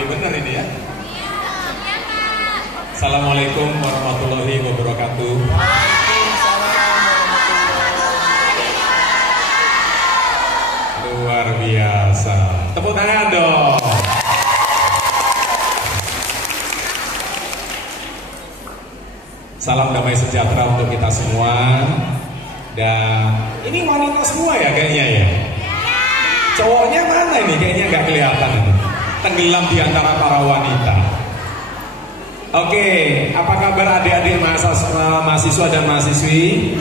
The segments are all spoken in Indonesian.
rame bener ini ya. Assalamualaikum warahmatullahi wabarakatuh. Luar biasa. Tepuk tangan dong. Salam damai sejahtera untuk kita semua. Dan ini wanita semua ya kayaknya ya. Cowoknya mana ini? Kayaknya nggak kelihatan ini. Tenggelam di antara para wanita. Oke, apa kabar adik-adik mahasiswa dan mahasiswi?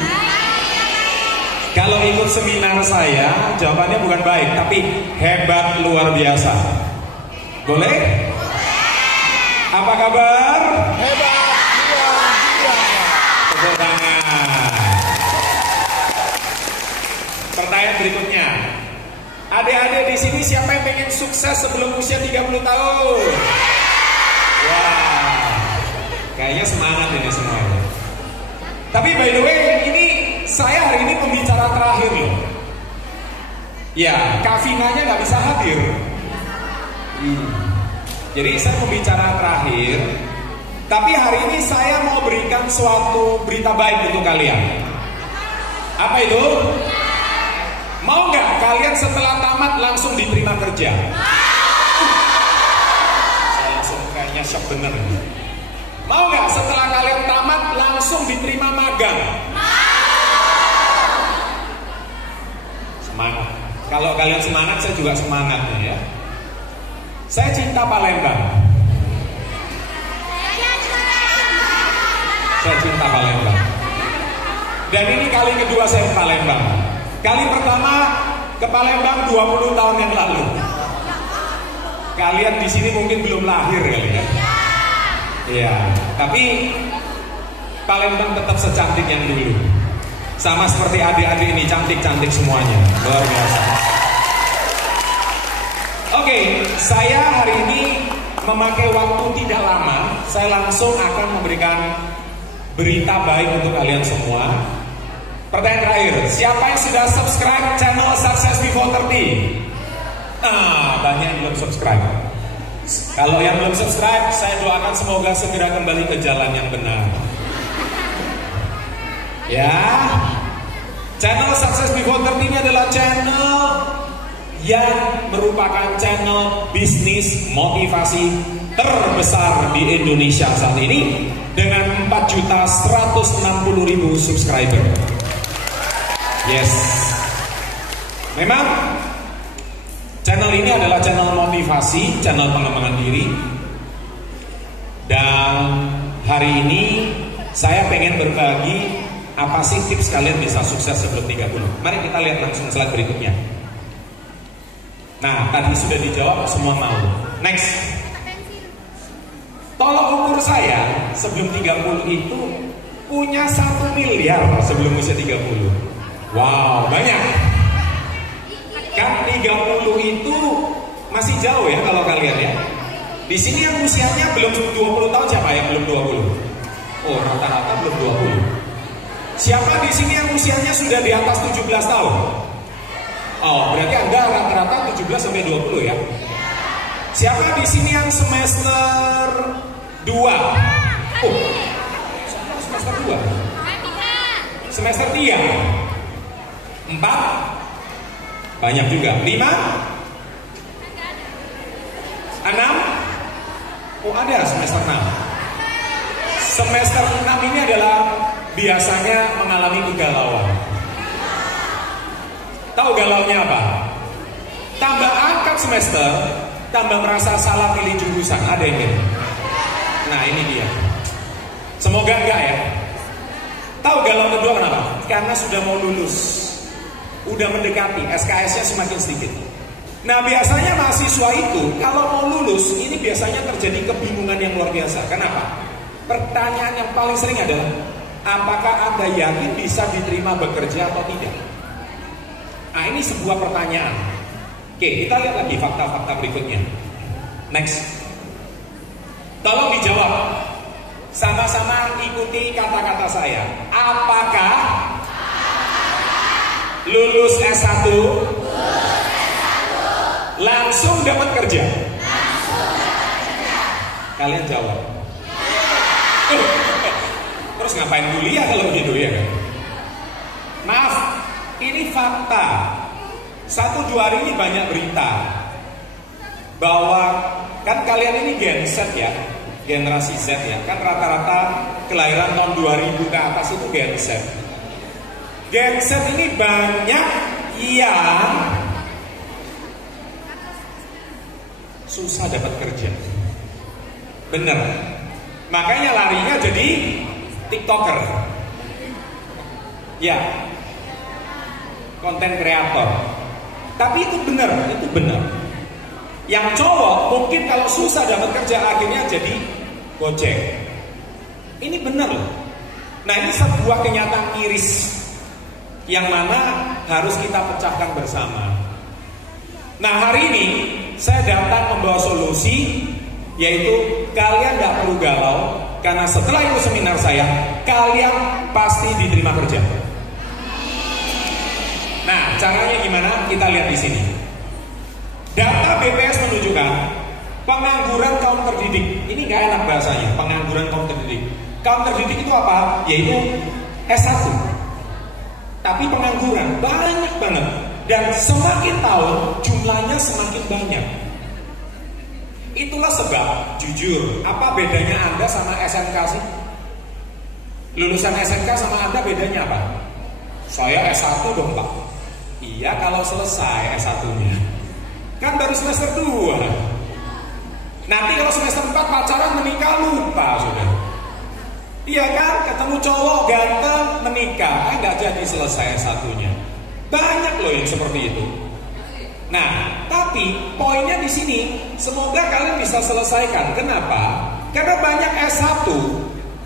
Kalau ikut seminar saya, jawabannya bukan baik, tapi hebat luar biasa. Boleh? Apa kabar? Hebat luar biasa. Tepuk tangan. Pertanyaan berikutnya. Adik-adik di sini siapa yang pengen sukses sebelum usia 30 tahun? Wah, kayaknya semangat ini semuanya. Tapi by the way, ini saya hari ini pembicara terakhir loh. Ya, Kak Vinanya nggak bisa hadir. Jadi saya pembicara terakhir. Tapi hari ini saya mau berikan suatu berita baik untuk kalian. Apa itu? Mau nggak kalian setelah tamat langsung diterima kerja? Saya langsung kayaknya shock bener. Mau nggak setelah kalian tamat langsung diterima magang? Semangat. Kalau kalian semangat, saya juga semangat ya. Saya cinta Palembang. Saya cinta Palembang. Dan ini kali kedua saya ke Palembang. Kali pertama ke Palembang 20 tahun yang lalu. Kalian di sini mungkin belum lahir kali ya. Iya, tapi Palembang tetap secantik yang dulu. Sama seperti adik-adik ini, cantik-cantik semuanya. Luar biasa. Oke, saya hari ini memakai waktu tidak lama. Saya langsung akan memberikan berita baik untuk kalian semua. Pertanyaan terakhir, siapa yang sudah subscribe channel Success Before 30? Banyak yang belum subscribe. Kalau yang belum subscribe, saya doakan semoga segera kembali ke jalan yang benar. Ya, channel Success Before 30 ini adalah channel yang merupakan channel bisnis motivasi terbesar di Indonesia saat ini dengan 4.160.000 subscriber. Yes, memang channel ini adalah channel motivasi, channel pengembangan diri. Dan hari ini saya pengen berbagi apa sih tips kalian bisa sukses sebelum 30. Mari kita lihat langsung slide berikutnya. Nah, tadi sudah dijawab, semua mau. Next. Tolok ukur saya sebelum 30 itu punya 1 miliar sebelum usia 30. Wow, banyak. Kan 30 itu masih jauh ya kalau kalian ya. Di sini yang usianya belum 20 tahun siapa yang belum 20? Oh, rata-rata belum 20. Siapa di sini yang usianya sudah di atas 17 tahun? Oh, berarti Anda rata-rata 17 sampai 20 ya. Siapa di sini yang semester 2? Oh, semester 2. Semester 3. 4. Banyak juga. 5. 6. Oh, ada semester 6. Semester 6 ini adalah biasanya mengalami kegalauan. Tahu galaunya apa? Tambah angkat semester, tambah merasa salah pilih jurusan. Ada yang ini? Nah, ini dia. Semoga enggak ya. Tahu galau kedua kenapa? Karena sudah mau lulus, udah mendekati, SKS-nya semakin sedikit. Nah, biasanya mahasiswa itu kalau mau lulus, ini biasanya terjadi kebingungan yang luar biasa. Kenapa? Pertanyaan yang paling sering adalah, apakah Anda yakin bisa diterima bekerja atau tidak? Nah, ini sebuah pertanyaan. Oke, kita lihat lagi fakta-fakta berikutnya. Next. Tolong dijawab. Sama-sama ikuti kata-kata saya. Apakah lulus S1 langsung dapat kerja? Kalian jawab. Terus ngapain kuliah kalau gitu ya kan? Maaf, ini fakta. 1-2 hari ini banyak berita bahwa kan kalian ini Gen Z ya, generasi Z ya, kan rata-rata kelahiran tahun 2000 ke atas itu Gen Z. Gen Z ini banyak yang susah dapat kerja. Bener. Makanya larinya jadi TikToker. Ya. Konten kreator. Tapi itu benar, itu benar. Yang cowok mungkin kalau susah dapat kerja akhirnya jadi Gojek. Ini benar loh. Nah, ini sebuah kenyataan miris yang mana harus kita pecahkan bersama. Nah, hari ini saya datang membawa solusi, yaitu kalian gak perlu galau, karena setelah itu seminar saya, kalian pasti diterima kerja. Nah, caranya gimana? Kita lihat di sini. Data BPS menunjukkan pengangguran kaum terdidik. Ini gak enak bahasanya, pengangguran kaum terdidik. Kaum terdidik itu apa? Yaitu S1. Tapi pengangguran banyak banget. Dan semakin tahun jumlahnya semakin banyak. Itulah sebab, jujur, apa bedanya Anda sama SMK sih? Lulusan SMK sama Anda bedanya apa? Saya S1 dong Pak. Iya kalau selesai S1-nya. Kan baru semester 2. Nanti kalau semester 4 pacaran menikah lupa sudah. Iya kan, ketemu cowok ganteng menikah, nggak jadi selesai S1-nya. Banyak loh yang seperti itu. Nah, tapi poinnya di sini, semoga kalian bisa selesaikan. Kenapa? Karena banyak S1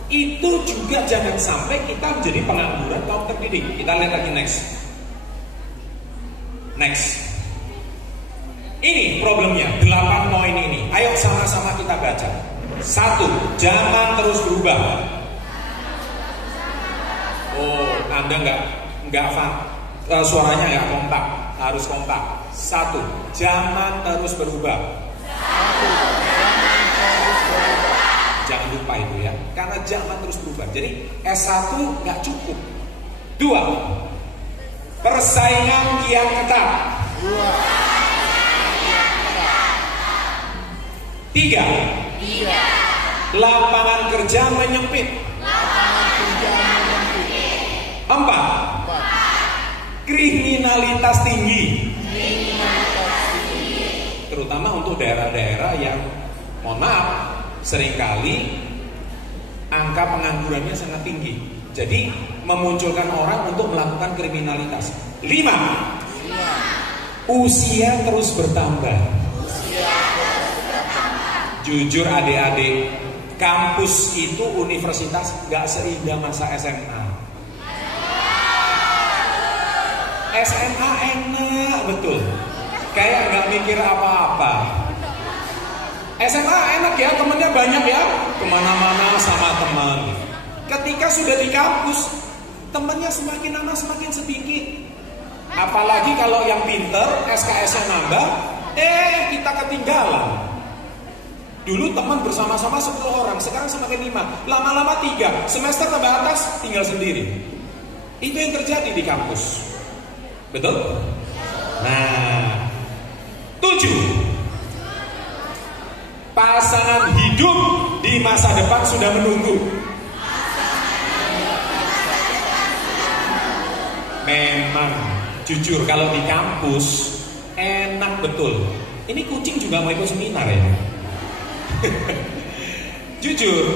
itu juga jangan sampai kita menjadi pengangguran kaum terdidik. Kita lihat lagi next. Next. Ini problemnya, 8 poin ini. Ayo sama-sama kita baca. 1, jangan terus berubah. Oh, Anda nggak suaranya nggak kompak, harus kompak. 1, jangan terus berubah. Jangan lupa itu ya, karena jangan terus berubah. Jadi S1 nggak cukup. 2, persaingan kian ketat. 3, lapangan kerja menyempit. 4, kriminalitas tinggi. Terutama untuk daerah-daerah yang, mohon maaf, seringkali angka penganggurannya sangat tinggi. Jadi memunculkan orang untuk melakukan kriminalitas. 5, usia terus bertambah. Jujur adik-adik, kampus itu universitas gak seindah masa SMA. SMA enak betul, kayak gak mikir apa-apa. SMA enak ya, temennya banyak ya, kemana-mana sama teman. Ketika sudah di kampus, temennya semakin lama semakin sedikit. Apalagi kalau yang pinter, SKS-nya nambah, kita ketinggalan. Dulu teman bersama-sama 10 orang, sekarang semakin 5, lama-lama 3, semester tambah atas tinggal sendiri. Itu yang terjadi di kampus. Betul? Nah, 7, pasangan hidup di masa depan sudah menunggu. Memang, jujur kalau di kampus enak betul. Ini kucing juga mau ikut seminar ya. Jujur,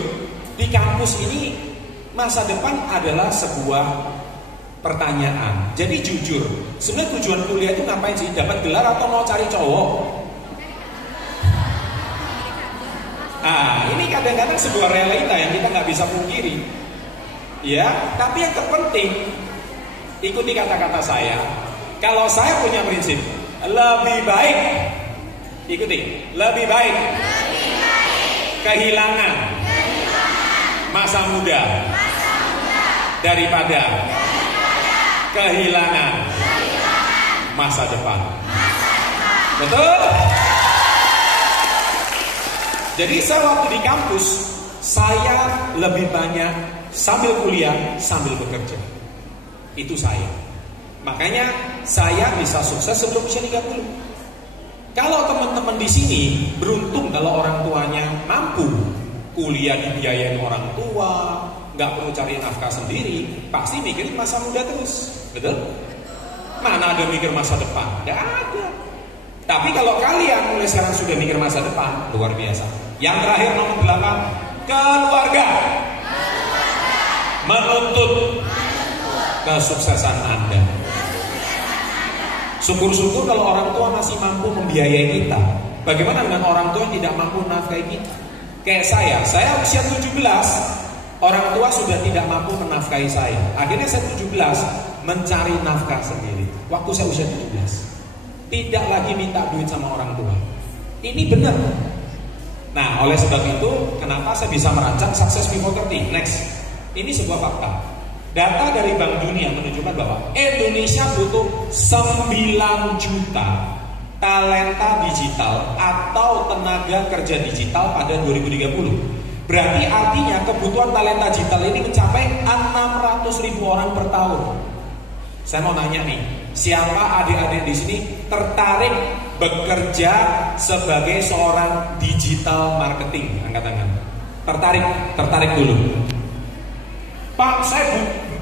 di kampus ini masa depan adalah sebuah pertanyaan. Jadi jujur, sebenarnya tujuan kuliah itu ngapain sih? Dapat gelar atau mau cari cowok? Nah, ini kadang-kadang sebuah realita yang kita nggak bisa pungkiri. Ya, tapi yang terpenting, ikuti kata-kata saya. Kalau saya punya prinsip, lebih baik, ikuti, lebih baik kehilangan masa muda daripada kehilangan masa depan. Betul? Jadi saya waktu di kampus, saya lebih banyak sambil kuliah, sambil bekerja. Itu saya. Makanya saya bisa sukses sebelum usia 30. Kalau teman-teman di sini beruntung kalau orang tuanya mampu, kuliah dibiayain orang tua, nggak perlu cari nafkah sendiri, pasti mikirin masa muda terus, betul? Mana ada mikir masa depan? Nggak ada. Tapi kalau kalian mulai sekarang sudah mikir masa depan, luar biasa. Yang terakhir nomor 8, keluarga. Menuntut kesuksesan Anda. Syukur-syukur kalau orang tua masih mampu membiayai kita. Bagaimana dengan orang tua yang tidak mampu nafkahi kita? Kayak saya usia 17, orang tua sudah tidak mampu menafkahi saya. Akhirnya saya 17 mencari nafkah sendiri. Waktu saya usia 17, tidak lagi minta duit sama orang tua. Ini benar. Nah, oleh sebab itu, kenapa saya bisa merancang Success Before 30? Next, ini sebuah fakta. Data dari Bank Dunia menunjukkan bahwa Indonesia butuh 9 juta talenta digital atau tenaga kerja digital pada 2030. Berarti artinya kebutuhan talenta digital ini mencapai 600.000 orang per tahun. Saya mau nanya nih, siapa adik-adik di sini tertarik bekerja sebagai seorang digital marketing? Angkat tangan. Tertarik dulu. Pak, saya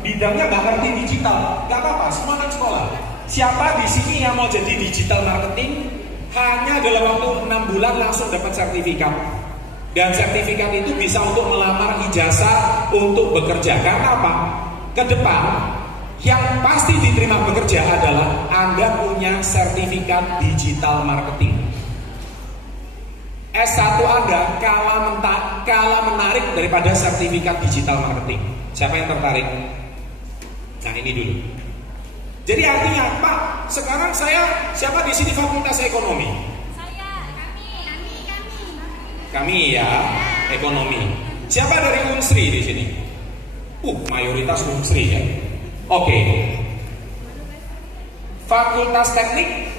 bidangnya nggak ngerti digital. Nggak apa-apa, semua anak sekolah. Siapa di sini yang mau jadi digital marketing? Hanya dalam waktu 6 bulan langsung dapat sertifikat. Dan sertifikat itu bisa untuk melamar ijazah untuk bekerja. Karena apa? Ke depan yang pasti diterima bekerja adalah Anda punya sertifikat digital marketing. S1 Anda kalah menarik daripada sertifikat digital marketing. Siapa yang tertarik? Nah, ini dulu. Jadi artinya, Pak, sekarang siapa di sini fakultas ekonomi? Kami ya, ekonomi. Siapa dari Unsri di sini? Mayoritas Unsri ya. Oke. Fakultas teknik,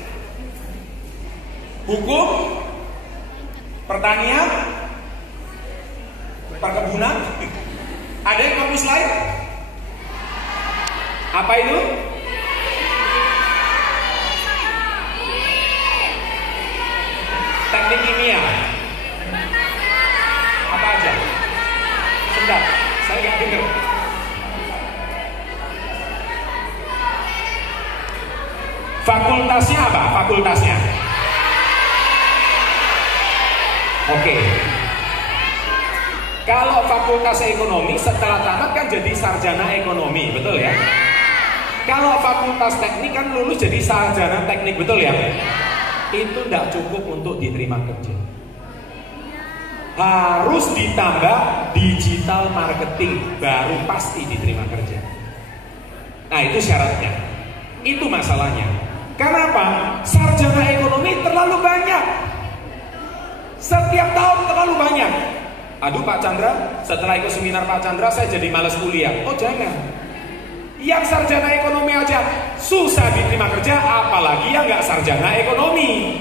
hukum, pertanian, perkebunan. Ada yang kampus lain? Apa itu? Teknik kimia. Apa aja? Sebentar, saya nggak dengar. Fakultasnya apa? Fakultasnya? Oke. Kalau fakultas ekonomi setelah tamat kan jadi sarjana ekonomi, betul ya? Kalau fakultas teknik kan lulus jadi sarjana teknik, betul ya? Itu tidak cukup untuk diterima kerja. Harus ditambah digital marketing, baru pasti diterima kerja. Nah, itu syaratnya. Itu masalahnya. Kenapa? Sarjana ekonomi terlalu banyak. Setiap tahun terlalu banyak. Aduh Pak Chandra, setelah ikut seminar Pak Chandra saya jadi malas kuliah. Oh jangan. Yang sarjana ekonomi aja susah diterima kerja, apalagi yang nggak sarjana ekonomi.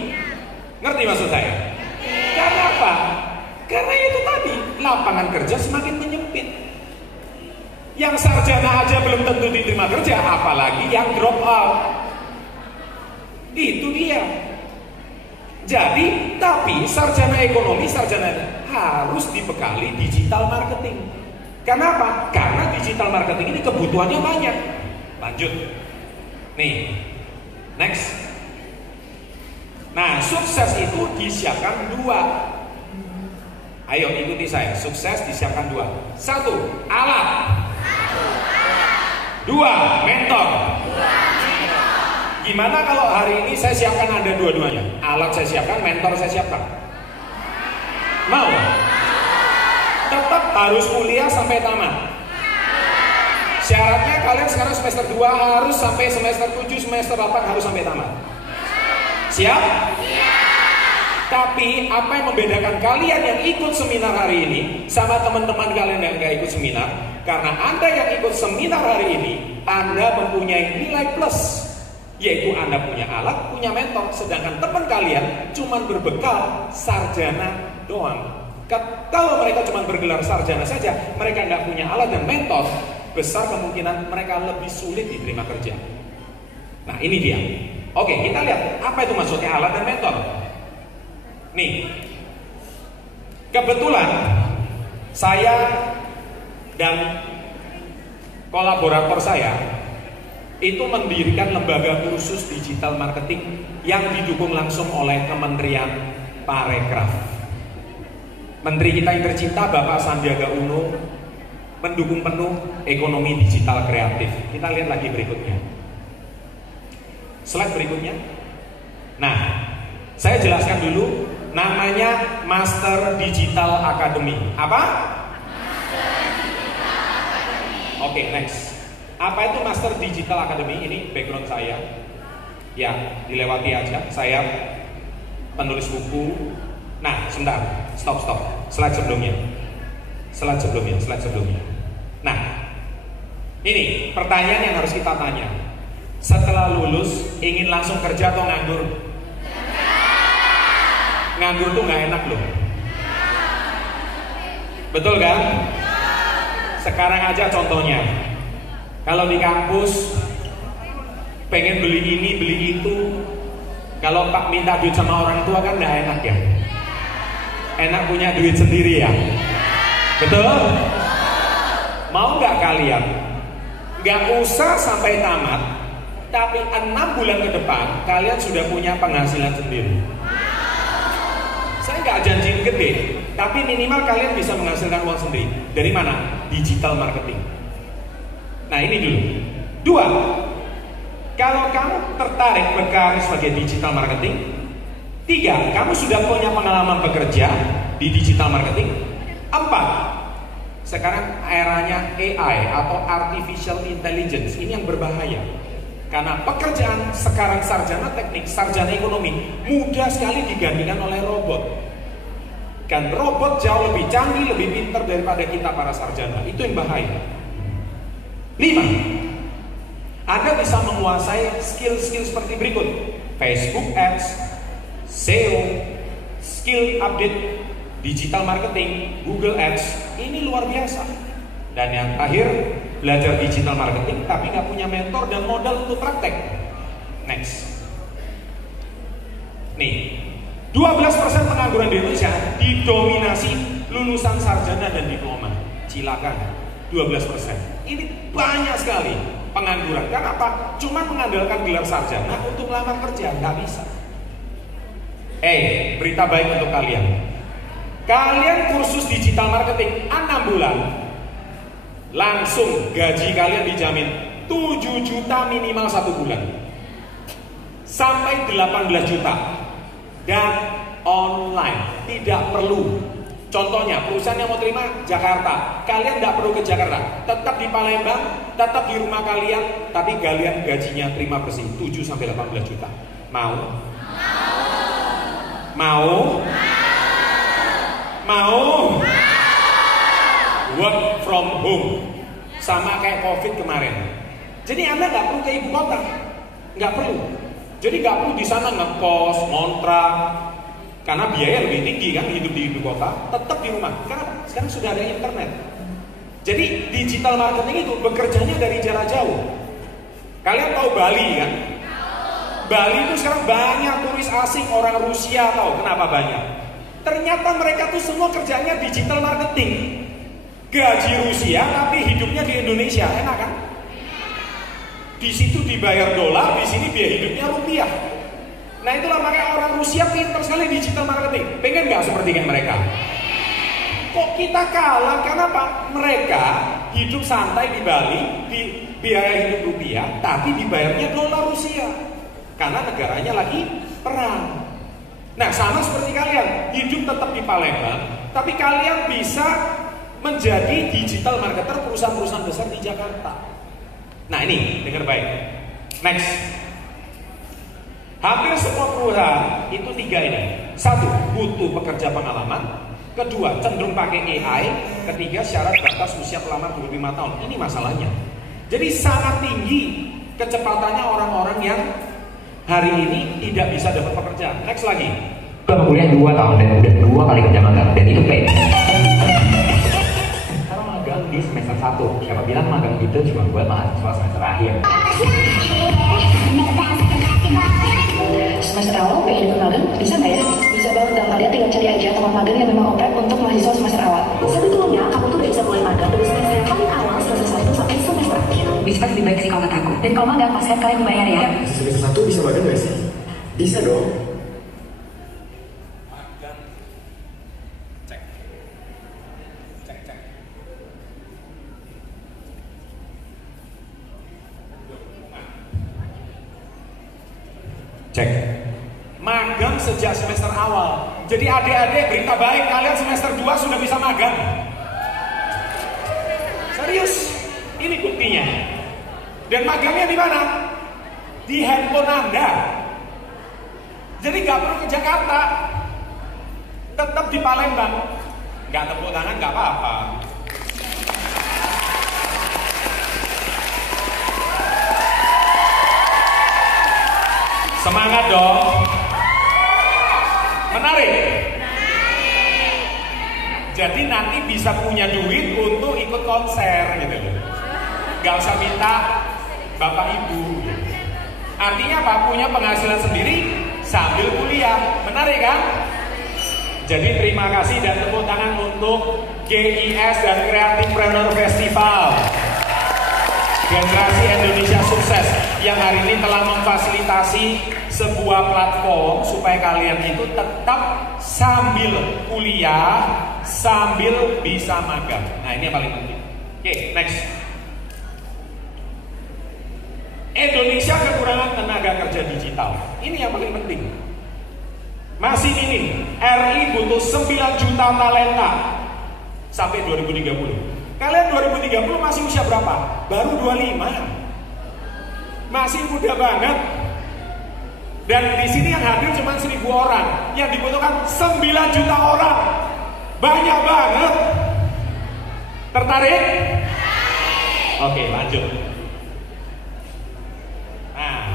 Ngerti maksud saya? Karena apa? Karena itu tadi, lapangan kerja semakin menyempit. Yang sarjana aja belum tentu diterima kerja, apalagi yang drop out. Itu dia. Jadi, tapi sarjana ekonomi, harus dibekali digital marketing. Kenapa? Karena digital marketing ini kebutuhannya banyak. Lanjut. Nih, next. Nah, sukses itu disiapkan 2. Ayo ikuti saya. Sukses disiapkan 2. 1, alat. 2, mentor. Gimana kalau hari ini saya siapkan Anda dua-duanya? Alat saya siapkan, mentor saya siapkan. Mau? Tetap harus kuliah sampai tamat. Syaratnya kalian sekarang semester 2 harus sampai semester 7, semester 8 harus sampai tamat. Siap? Tapi apa yang membedakan kalian yang ikut seminar hari ini sama teman-teman kalian yang gak ikut seminar? Karena Anda yang ikut seminar hari ini, Anda mempunyai nilai plus, yaitu Anda punya alat, punya mentor. Sedangkan teman kalian cuma berbekal sarjana doang. Kalau mereka cuma bergelar sarjana saja, mereka nggak punya alat dan metode, besar kemungkinan mereka lebih sulit diterima kerja. Nah ini dia. Oke, kita lihat apa itu maksudnya alat dan metode. Nih, kebetulan saya dan kolaborator saya itu mendirikan lembaga kursus digital marketing yang didukung langsung oleh Kementerian Parekraf. Menteri kita yang tercinta Bapak Sandiaga Uno mendukung penuh ekonomi digital kreatif. Kita lihat lagi berikutnya. Slide berikutnya. Nah, saya jelaskan dulu namanya Master Digital Academy. Apa? Master Digital Academy. Oke, next. Apa itu Master Digital Academy? Ini background saya. Ya, dilewati aja. Saya penulis buku. Nah, sebentar. Stop. Slide sebelumnya. Nah, ini pertanyaan yang harus kita tanya. Setelah lulus, ingin langsung kerja atau nganggur? Nganggur tuh nggak enak loh. Betul kan? Sekarang aja contohnya. Kalau di kampus pengen beli ini, beli itu, kalau Pak minta duit sama orang tua kan nggak enak ya. Enak punya duit sendiri ya. Betul? Mau nggak kalian? Nggak usah sampai tamat, tapi 6 bulan ke depan kalian sudah punya penghasilan sendiri. Saya nggak janjiin gede, tapi minimal kalian bisa menghasilkan uang sendiri. Dari mana? Digital marketing. Nah ini dulu. 2, kalau kamu tertarik berkarir sebagai digital marketing. 3, kamu sudah punya pengalaman bekerja di digital marketing. 4, sekarang eranya AI atau Artificial Intelligence. Ini yang berbahaya. Karena pekerjaan sekarang sarjana teknik, sarjana ekonomi mudah sekali digantikan oleh robot. Kan robot jauh lebih canggih, lebih pintar daripada kita para sarjana. Itu yang bahaya. 5, Anda bisa menguasai skill-skill seperti berikut: Facebook Ads, SEO, skill update, digital marketing, Google Ads. Ini luar biasa. Dan yang terakhir, belajar digital marketing tapi nggak punya mentor dan modal untuk praktek. Next. Nih, 12% pengangguran di Indonesia didominasi lulusan sarjana dan diploma. Silakan, 12%. Ini banyak sekali pengangguran. Karena apa? Cuma mengandalkan gelar sarjana untuk melamar kerja, nggak bisa. Berita baik untuk kalian. Kalian kursus digital marketing 6 bulan, langsung gaji kalian dijamin 7 juta minimal 1 bulan, sampai 18 juta. Dan online, tidak perlu. Contohnya, perusahaan yang mau terima Jakarta, kalian tidak perlu ke Jakarta, tetap di Palembang, tetap di rumah kalian, tapi kalian gajinya terima bersih 7-18 juta. Mau? Work from home, sama kayak COVID kemarin. Jadi Anda nggak perlu ke ibu kota, nggak perlu. Jadi nggak perlu di sana ngekos, ngontrak, karena biaya lebih tinggi kan hidup di ibu kota. Tetap di rumah, karena sekarang sudah ada internet. Jadi digital marketing itu bekerjanya dari jarak jauh. Kalian tahu Bali kan? Bali itu sekarang banyak turis asing, orang Rusia. Tahu kenapa banyak? Ternyata mereka tuh semua kerjanya digital marketing. Gaji Rusia tapi hidupnya di Indonesia, enak kan? Di situ dibayar dolar, di sini biaya hidupnya rupiah. Nah itulah makanya orang Rusia pintar sekali digital marketing. Pengen nggak seperti kayak mereka? Kok kita kalah? Karena apa? Mereka hidup santai di Bali, di biaya hidup rupiah, tapi dibayarnya dolar Rusia. Karena negaranya lagi perang. Nah sama seperti kalian, hidup tetap di Palembang, tapi kalian bisa menjadi digital marketer perusahaan-perusahaan besar di Jakarta. Nah ini, dengar baik. Next. Hampir semua perusahaan itu 3 ini. 1, butuh pekerja pengalaman. 2, cenderung pakai AI. 3, syarat batas usia pelamar 25 tahun. Ini masalahnya. Jadi sangat tinggi kecepatannya orang-orang yang hari ini tidak bisa dapat pekerjaan. Next lagi. Kuliah 2 tahun dan udah 2 kali kerja magang dan itu paid. program magang yang memang open untuk mahasiswa semester awal. Sebetulnya kamu tuh udah bisa mulai magang dari semester yang paling awal, semester 1 sampai semester akhir. Bisa lebih baik sih kalau kata aku. Dan kalau magang pas kalian bayar ya. Semester 1 bisa magang gak sih? Bisa dong. Magang. Cek. Cek. Magang sejak semester awal. Jadi adik-adik berita baik, kalian semester 2 sudah bisa magang. Serius, ini buktinya. Dan magangnya di mana? Di handphone Anda. Jadi nggak perlu ke Jakarta, tetap di Palembang. Nggak tepuk tangan nggak apa-apa. Semangat dong. Menarik. Jadi nanti bisa punya duit untuk ikut konser gitu loh. Gak usah minta bapak ibu. Artinya apa? Punya penghasilan sendiri sambil kuliah. Menarik kan? Jadi terima kasih dan tepuk tangan untuk GIS dan Creativepreneur Festival Generasi Indonesia Sukses yang hari ini telah memfasilitasi sebuah platform supaya kalian itu tetap sambil kuliah, sambil bisa magang. Nah ini yang paling penting. Oke, next. Indonesia kekurangan tenaga kerja digital. Ini yang paling penting. Masih ini, RI butuh 9 juta talenta sampai 2030. Kalian 2030 masih usia berapa? Baru 25. Masih muda banget. Dan di sini yang hadir cuma 1.000 orang, yang dibutuhkan 9 juta orang. Banyak banget. Tertarik? Oke, lanjut. Nah,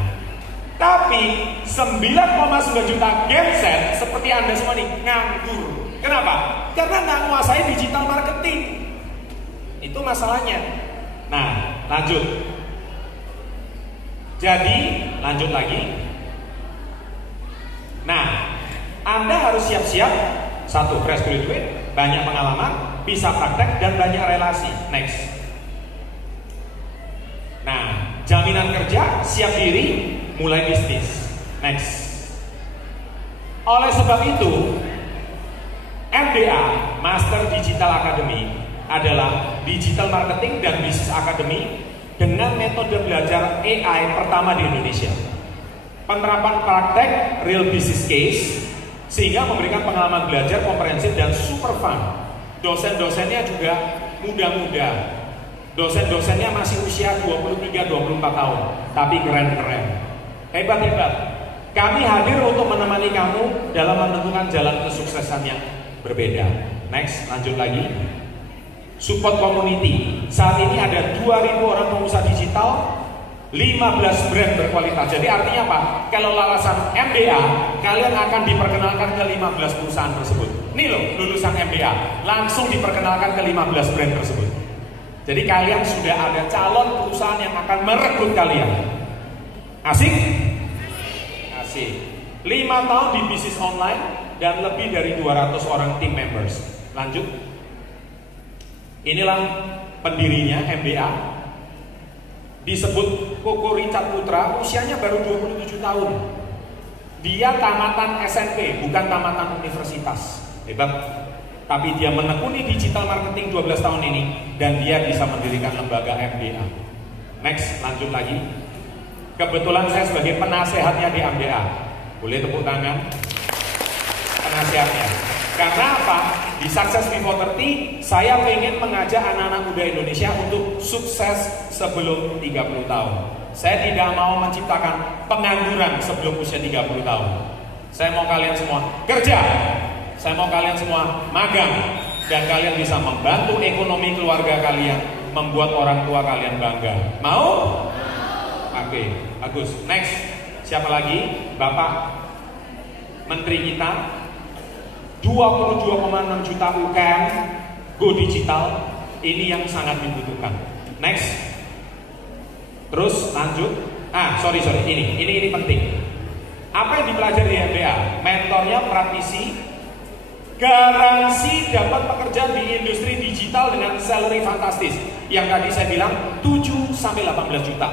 tapi 9,9 juta genset seperti Anda semua nih nganggur. Kenapa? Karena nggak menguasai digital marketing. Itu masalahnya. Nah, lanjut. Jadi, lanjut lagi. Nah, Anda harus siap-siap. 1, fresh graduate, banyak pengalaman, bisa praktek, dan banyak relasi. Next. Nah, jaminan kerja, siap diri, mulai bisnis. Next. Oleh sebab itu, MDA, Master Digital Academy, adalah Digital Marketing dan Business Academy dengan metode belajar AI pertama di Indonesia. Penerapan praktek real business case sehingga memberikan pengalaman belajar komprehensif dan super fun. Dosen-dosennya juga muda-muda. Dosen-dosennya masih usia 23-24 tahun, tapi keren-keren. Hebat-hebat. Kami hadir untuk menemani kamu dalam menentukan jalan kesuksesan yang berbeda. Next, lanjut lagi. Support community. Saat ini ada 2.000 orang pengusaha digital, 15 brand berkualitas. Jadi artinya apa? Kalau lulusan MBA, kalian akan diperkenalkan ke 15 perusahaan tersebut. Nih loh, lulusan MBA langsung diperkenalkan ke 15 brand tersebut. Jadi kalian sudah ada calon perusahaan yang akan merekrut kalian. Asik? Asik. 5 tahun di bisnis online dan lebih dari 200 orang team members. Lanjut. Inilah pendirinya MBA. Disebut Koko Richard Putra, usianya baru 27 tahun. Dia tamatan SMP, bukan tamatan universitas. Hebat. Tapi dia menekuni digital marketing 12 tahun ini dan dia bisa mendirikan lembaga MBA. Next, lanjut lagi. Kebetulan saya sebagai penasehatnya di MBA. Boleh tepuk tangan? Penasehatnya. Karena apa? Di Success Before 30, saya ingin mengajak anak-anak muda Indonesia untuk sukses sebelum 30 tahun. Saya tidak mau menciptakan pengangguran sebelum usia 30 tahun. Saya mau kalian semua kerja. Saya mau kalian semua magang. Dan kalian bisa membantu ekonomi keluarga kalian, membuat orang tua kalian bangga. Mau? Oke, bagus. Next. Siapa lagi? Bapak Menteri kita. 22,6 juta UKM go digital, ini yang sangat dibutuhkan. Next. Terus lanjut. Sorry, ini penting. Apa yang dipelajari di MBA? Mentornya praktisi Garansi dapat pekerjaan di industri digital dengan salary fantastis. Yang tadi saya bilang 7 sampai 18 juta.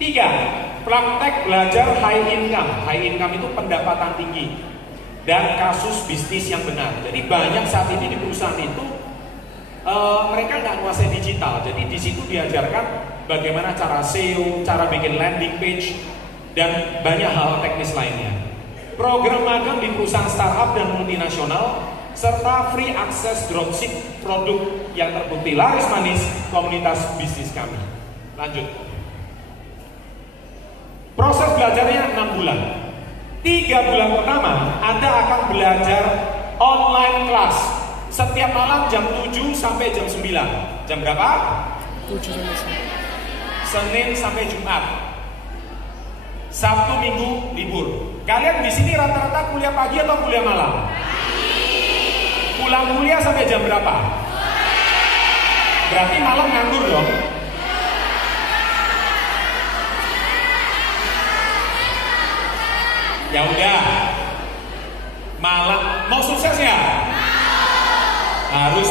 3. Praktek belajar high income. High income itu pendapatan tinggi dan kasus bisnis yang benar. Jadi banyak saat ini di perusahaan itu mereka nggak menguasai digital. Jadi di situ diajarkan bagaimana cara SEO, cara bikin landing page, dan banyak hal teknis lainnya. Program magang di perusahaan startup dan multinasional, serta free access dropship produk yang terbukti laris manis komunitas bisnis kami. Lanjut. Proses belajarnya 6 bulan. 3 bulan pertama Anda akan belajar online class setiap malam jam 7 sampai jam 9. Jam berapa? 7 sampai 9. Senin sampai Jumat. Sabtu Minggu libur. Kalian di sini rata-rata kuliah pagi atau kuliah malam? Pulang kuliah sampai jam berapa? Berarti malam nganggur dong. Ya udah, malam mau sukses ya? Harus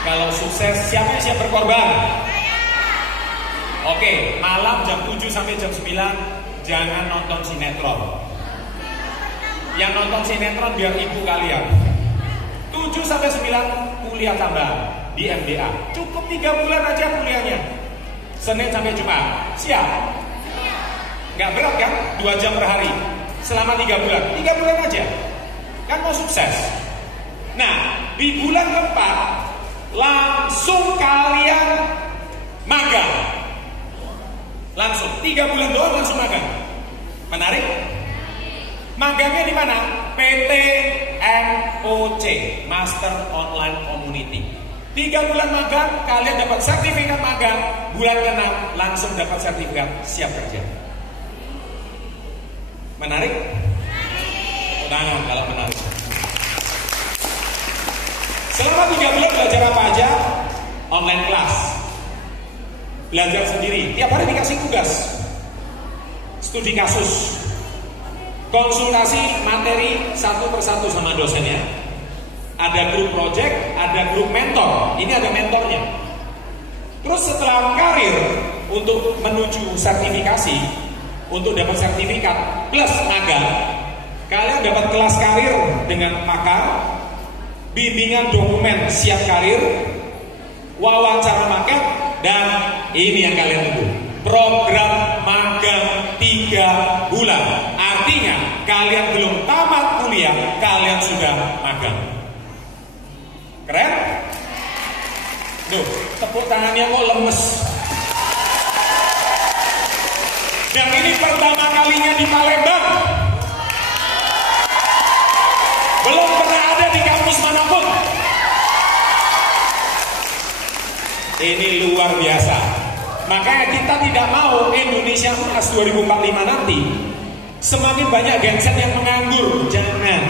Kalau sukses siapa yang siap berkorban? Oke, malam jam 7 sampai jam 9 jangan nonton sinetron. Yang nonton sinetron biar ibu kalian. 7 sampai 9 kuliah tambah di MBA. Cukup 3 bulan aja kuliahnya. Senin sampai Jumat. Siap? Gak berat kan? 2 jam per hari selama 3 bulan. 3 bulan aja. Kan mau sukses. Nah, di bulan keempat langsung kalian magang. Langsung 3 bulan doang langsung magang. Menarik? Magangnya di mana? PT MOC, Master Online Community. 3 bulan magang, kalian dapat sertifikat magang. Bulan ke-6 langsung dapat sertifikat siap kerja. Menarik? Tangan kalau menarik. Selama 3 bulan belajar apa aja? Online class. Belajar sendiri. Tiap hari dikasih tugas. Studi kasus. Konsultasi materi satu persatu sama dosennya. Ada grup project, ada grup mentor. Ini ada mentornya. Terus setelah karir untuk menuju sertifikasi, untuk dapat sertifikat plus magang, kalian dapat kelas karir dengan pakar, bimbingan dokumen siap karir, wawancara magang, dan ini yang kalian tunggu, program magang 3 bulan. Artinya kalian belum tamat kuliah, kalian sudah magang. Keren? Duh, tepuk tangannya kok lemes. Dan ini pertama kalinya di Palembang. Belum pernah ada di kampus manapun. Ini luar biasa. Makanya kita tidak mau Indonesia Emas 2045 nanti semakin banyak genset yang menganggur. Jangan.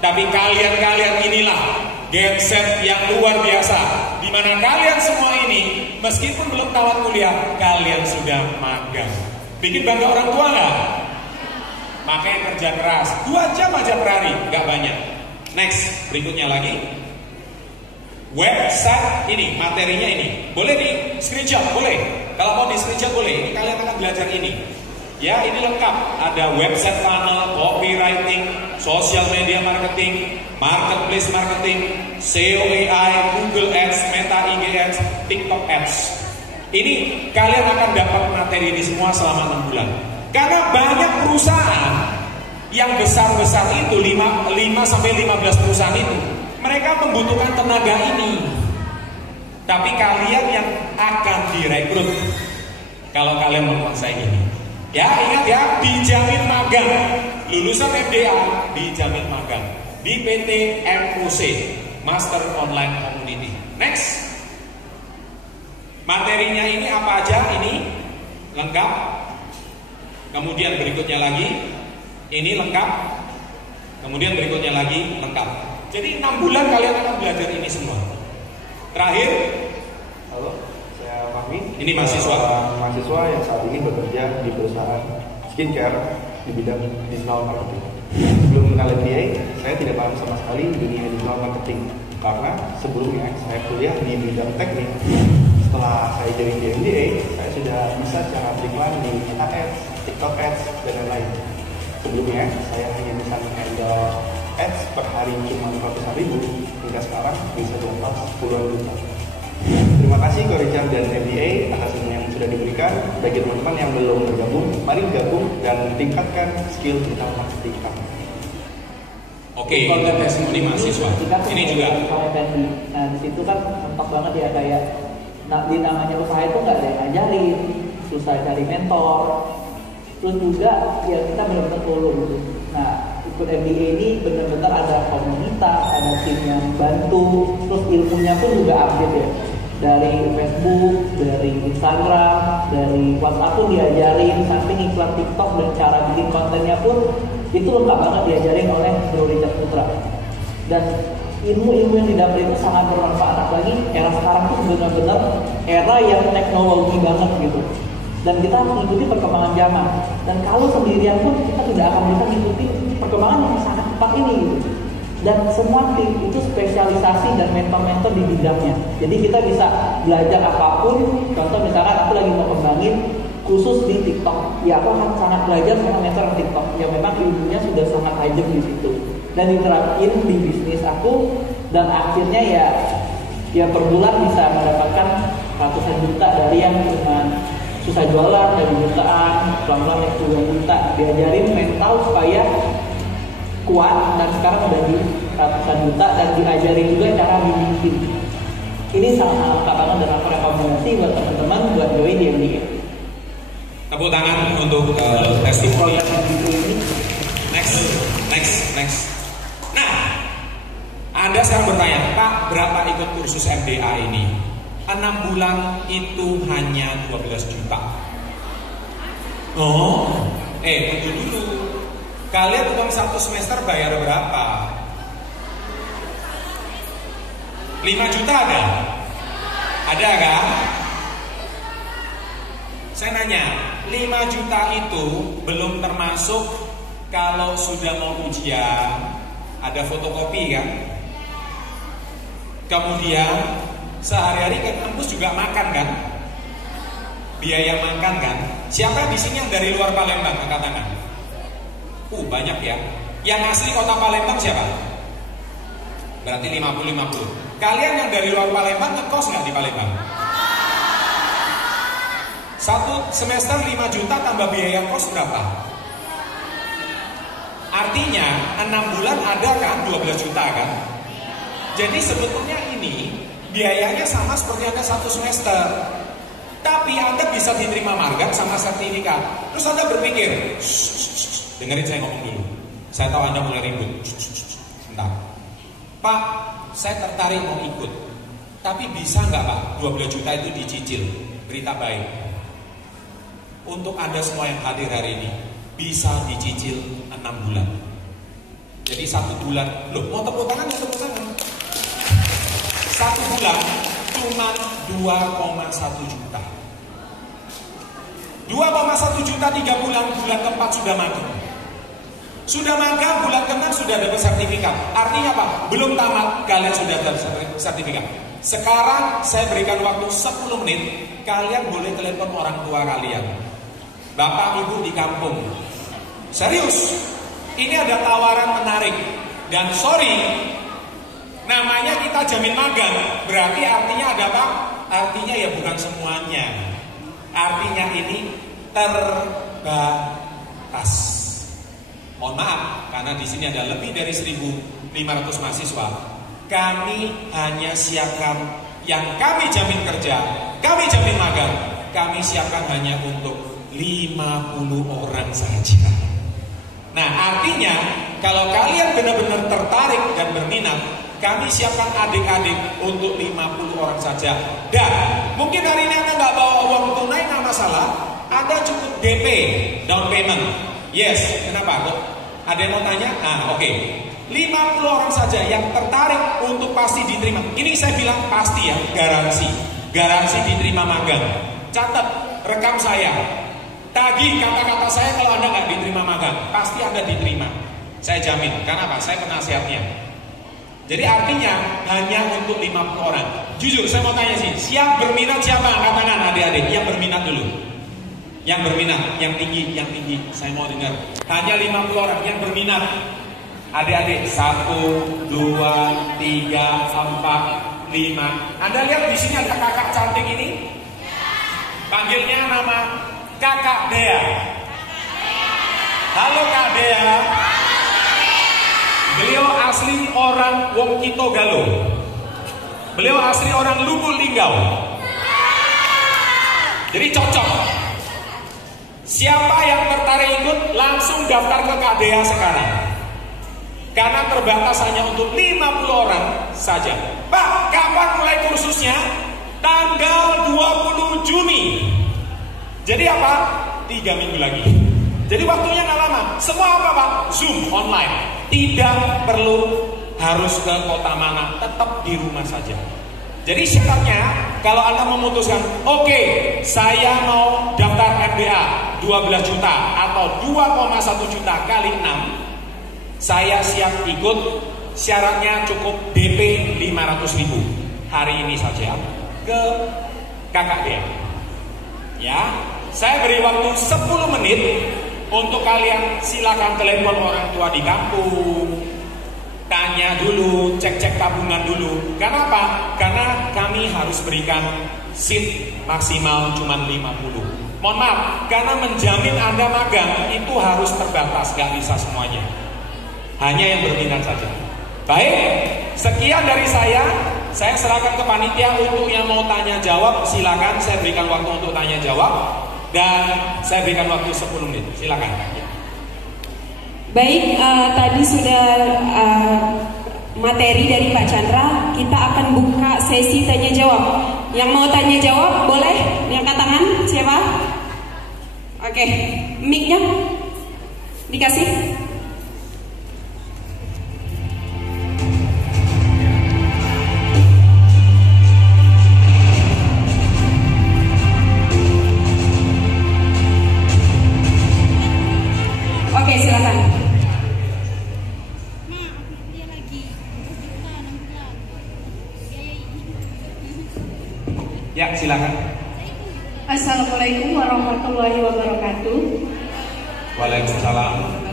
Tapi kalian inilah genset yang luar biasa, di mana kalian semua ini meskipun belum tamat kuliah, kalian sudah magang. Bikin bangga orang tua nggak? Makanya kerja keras 2 jam aja per hari, nggak banyak. Next, berikutnya lagi. Website ini, materinya ini. Boleh di screenshot, boleh. Kalau mau di screenshot boleh. Ini kalian akan belajar ini. Ya, ini lengkap. Ada website funnel, copywriting, social media marketing, marketplace marketing, SEO AI, Google Ads, Meta IG Ads, TikTok Ads. Ini kalian akan dapat materi ini semua selama 6 bulan. Karena banyak perusahaan yang besar-besar itu 5 sampai 15 perusahaan itu, mereka membutuhkan tenaga ini. Tapi kalian yang akan direkrut kalau kalian menguasai ini. Ya, ingat ya, dijamin magang. Lulusan MDA dijamin magang di PT MOC, Master Online Community. Next. Materinya ini apa aja? Ini lengkap. Kemudian berikutnya lagi, ini lengkap. Kemudian berikutnya lagi, lengkap. Jadi 6 bulan kalian akan belajar ini semua. Terakhir, halo, saya Fahmi. Ini mahasiswa. Mahasiswa yang saat ini bekerja di perusahaan skincare di bidang digital marketing. Sebelum kenal MBA, saya tidak paham sama sekali dunia digital marketing. Karena sebelumnya saya kuliah di bidang teknik. Setelah saya join di MBA, saya sudah bisa cara beriklan di Meta Ads, TikTok Ads, dan lain-lain. Sebelumnya, saya hanya bisa menghandle ads per hari cuma ratusan ribu, hingga sekarang bisa dilepas puluhan juta. Terima kasih Ko Richard dan MBA atas ilmu yang sudah diberikan. Bagi teman-teman yang belum bergabung, mari gabung dan tingkatkan skill digital marketing kami. Oke, testimoni mahasiswa. Ini juga. Nah, di situ kan mentok banget ya kayak di namanya usaha itu nggak ada yang ngajarin, susah cari mentor. Terus juga ya kita benar-benar solo gitu. Nah, ikut MBA ini benar-benar ada komunitas, ada tim yang bantu, terus ilmunya pun juga update ya. Dari Facebook, dari Instagram, dari WhatsApp pun diajarin, samping iklan TikTok dan cara bikin kontennya pun itu lengkap banget diajarin oleh Bro Richard Putra. Dan ilmu-ilmu yang didapat itu sangat bermanfaat, apalagi era sekarang tuh benar-benar era yang teknologi banget gitu. Dan kita harus mengikuti perkembangan zaman. Dan kalau sendirian pun kita tidak akan bisa mengikuti perkembangan yang sangat cepat ini gitu. Dan semua tim itu spesialisasi dan mentor-mentor di bidangnya. Jadi kita bisa belajar apapun. Contoh misalkan aku lagi mau kembangin khusus di TikTok, ya aku akan sangat belajar sama mentor di TikTok. Ya memang ilmunya sudah sangat tajam di situ. Dan diterapin di bisnis aku. Dan akhirnya ya per bulan bisa mendapatkan ratusan juta dari yang cuma susah jualan dari jutaan, pelan-pelan naik puluhan juta. Diajarin mental supaya kuat, dan sekarang udah di ratusan juta, dan diajarin juga cara bikin. Ini sangat lengkap banget dan aku rekomendasi buat teman-teman buat join di MBA. Tepuk tangan untuk testimoni. Next. Nah, Anda sekarang bertanya, Pak, berapa ikut kursus MBA ini? 6 bulan itu hanya 12 juta. Oh, tunggu dulu. Kalian uang 1 semester bayar berapa? 5 juta ada? Ada kan? Saya nanya, 5 juta itu belum termasuk kalau sudah mau ujian, ada fotokopi kan? Kemudian sehari-hari ke kampus juga makan kan? Biaya makan kan? Siapa di sini yang dari luar Palembang? Angkat tangan. Banyak ya. Yang asli kota Palembang siapa? Berarti 50-50. Kalian yang dari luar Palembang ngekos nggak di Palembang? 1 semester 5 juta tambah biaya kos berapa? Artinya 6 bulan ada kan 12 juta kan? Jadi sebetulnya ini biayanya sama seperti Anda 1 semester. Tapi Anda bisa diterima magang sama sertifikat. Terus Anda berpikir, dengerin saya ngomong dulu. Saya tahu Anda mulai ribut. Sebentar. Pak, saya tertarik mau ikut. Tapi bisa nggak Pak 12 juta itu dicicil? Berita baik. Untuk Anda semua yang hadir hari ini, bisa dicicil 6 bulan. Jadi 1 bulan. Loh, mau tepuk tangan ya tepuk tangan. 1 bulan cuma 2,1 juta. 2,1 juta 3 bulan, bulan keempat sudah magang. Sudah magang, bulan ke-6 sudah dapat sertifikat. Artinya apa? Belum tamat, kalian sudah dapat sertifikat. Sekarang saya berikan waktu 10 menit. Kalian boleh telepon orang tua kalian, bapak ibu di kampung. Serius, ini ada tawaran menarik. Dan sorry, namanya kita jamin magang. Berarti artinya ada apa? Artinya ya bukan semuanya. Artinya ini terbatas. Mohon maaf, karena di sini ada lebih dari 1.500 mahasiswa. Kami hanya siapkan yang kami jamin kerja, kami jamin magang, kami siapkan hanya untuk 50 orang saja. Nah, artinya kalau kalian benar-benar tertarik dan berminat, kami siapkan adik-adik untuk 50 orang saja. Dan mungkin hari ini Anda nggak bawa uang tunai, nggak masalah. Anda cukup DP, down payment. Yes, kenapa kok? Ada yang mau tanya? Oke. 50 orang saja yang tertarik untuk pasti diterima. Ini saya bilang pasti ya, garansi. Garansi diterima magang. Catat, rekam saya. Tagih kata-kata saya kalau Anda nggak diterima magang. Pasti Anda diterima. Saya jamin, karena apa? Saya penasihatnya. Jadi artinya hanya untuk 50 orang. Jujur saya mau tanya sih, siap berminat siapa? Angkat tangan adik-adik, yang berminat dulu. Yang berminat, yang tinggi, saya mau dengar. Hanya 50 orang yang berminat. Adik-adik, 1, 2, 3, 4, 5. Anda lihat di sini ada kakak cantik ini? Panggilnya nama Kakak Dea. Halo Kak Dea. Beliau asli orang Wong Kito Galo. Beliau asli orang Lubuk Linggau. Jadi cocok. Siapa yang tertarik ikut langsung daftar ke Kak Dea sekarang. Karena terbatas hanya untuk 50 orang saja. Pak, kapan mulai kursusnya? Tanggal 20 Juni. Jadi apa? 3 minggu lagi. Jadi waktunya nggak lama. Semua apa Pak? Zoom online. Tidak perlu harus ke kota mana, tetap di rumah saja. Jadi syaratnya kalau Anda memutuskan, oke, saya mau daftar MBA 12 juta atau 2,1 juta kali 6, saya siap ikut. Syaratnya cukup DP 500.000 hari ini saja ke Kakak Dea. Ya, saya beri waktu 10 menit. Untuk kalian silakan telepon orang tua di kampung, tanya dulu, cek-cek tabungan dulu. Kenapa? Karena kami harus berikan seat maksimal cuma 50. Mohon maaf, karena menjamin Anda magang itu harus terbatas, gak bisa semuanya. Hanya yang berminat saja. Baik, sekian dari saya serahkan ke panitia untuk yang mau tanya jawab. Silakan, saya berikan waktu untuk tanya jawab. Dan saya berikan waktu 10 menit, silakan. Baik, tadi sudah materi dari Pak Chandra. Kita akan buka sesi tanya jawab. Yang mau tanya jawab boleh angkat tangan. Siapa? Oke, mic-nya dikasih. Oke, silakan. Ya, silakan. Assalamualaikum warahmatullahi wabarakatuh. Waalaikumsalam.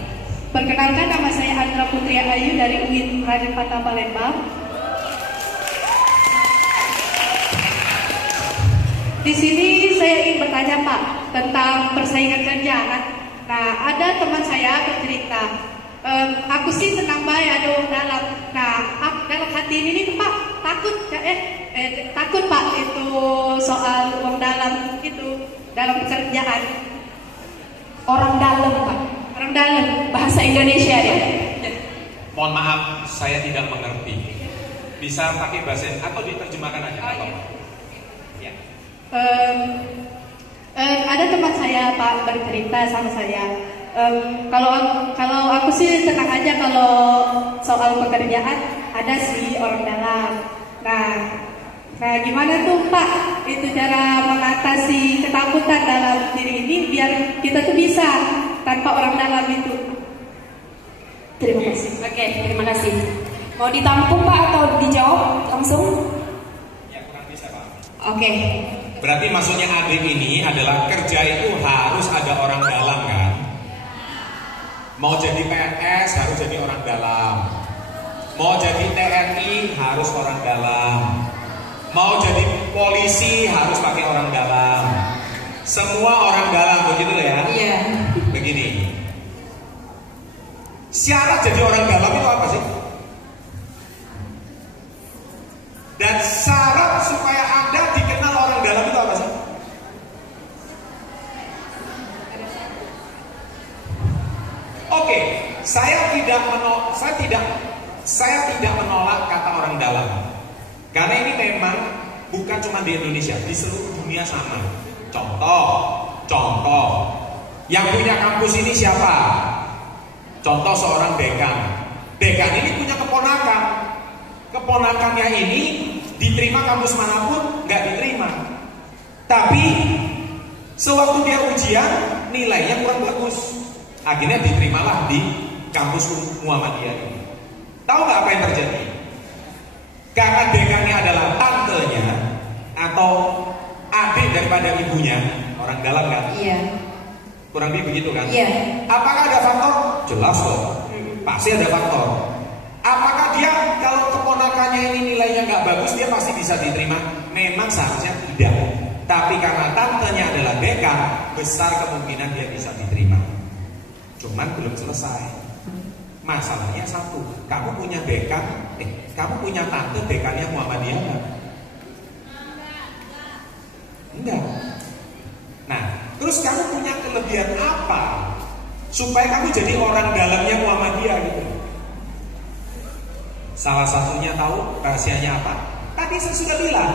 Perkenalkan, nama saya Andra Putri Ayu dari UIN Raden Patah Palembang. Di sini saya ingin bertanya Pak tentang persaingan kerja. Nah, ada teman saya bercerita, aku sih senang baik ada orang dalam. Nah, dalam hati ini Pak takut Pak itu soal uang dalam itu dalam pekerjaan. Orang dalam Pak. Orang dalam Bahasa Indonesia ya. Mohon maaf, saya tidak mengerti. Bisa pakai bahasa atau diterjemahkan aja? Oh, iya. Ada teman saya Pak bercerita sama saya, kalau aku sih tenang aja kalau soal pekerjaan ada sih orang dalam. Nah gimana tuh Pak itu cara mengatasi ketakutan dalam diri ini biar kita tuh bisa tanpa orang dalam itu? Terima kasih. Oke, terima kasih. Mau ditampung Pak atau dijawab langsung? Ya, kurang bisa Pak. Oke. Berarti maksudnya adik ini adalah kerja itu harus ada orang dalam kan? Mau jadi PNS harus jadi orang dalam. Mau jadi TNI harus orang dalam. Mau jadi polisi harus pakai orang dalam. Semua orang dalam, begitu ya? Iya. Begini. Syarat jadi orang dalam itu apa sih? Dan syarat supaya Anda dikenal orang dalam itu apa sih? Oke, saya tidak menolak kata orang dalam. Karena ini memang bukan cuma di Indonesia, di seluruh dunia sama. Contoh, yang punya kampus ini siapa? Contoh seorang dekan. Dekan ini punya keponakan. Keponakannya ini diterima kampus manapun nggak diterima. Tapi sewaktu dia ujian nilainya kurang bagus. Akhirnya diterimalah di kampus Muhammadiyah ini. Tahu nggak apa yang terjadi? Karena dekannya adalah tantenya atau adik daripada ibunya, orang dalam kan? Iya. Kurang lebih begitu kan? Iya. Apakah ada faktor? Jelas kok. Pasti ada faktor. Apakah dia kalau keponakannya ini nilainya nggak bagus dia pasti bisa diterima? Memang seharusnya tidak. Tapi karena tantenya adalah dekan, besar kemungkinan dia bisa diterima. Cuman belum selesai. Masalahnya satu, kamu punya dekan, kamu punya tante dekannya Muhammadiyah enggak? Enggak. Nah, terus kamu punya kelebihan apa supaya kamu jadi orang dalamnya Muhammadiyah gitu? Salah satunya tahu rahasianya apa? Tadi saya sudah bilang,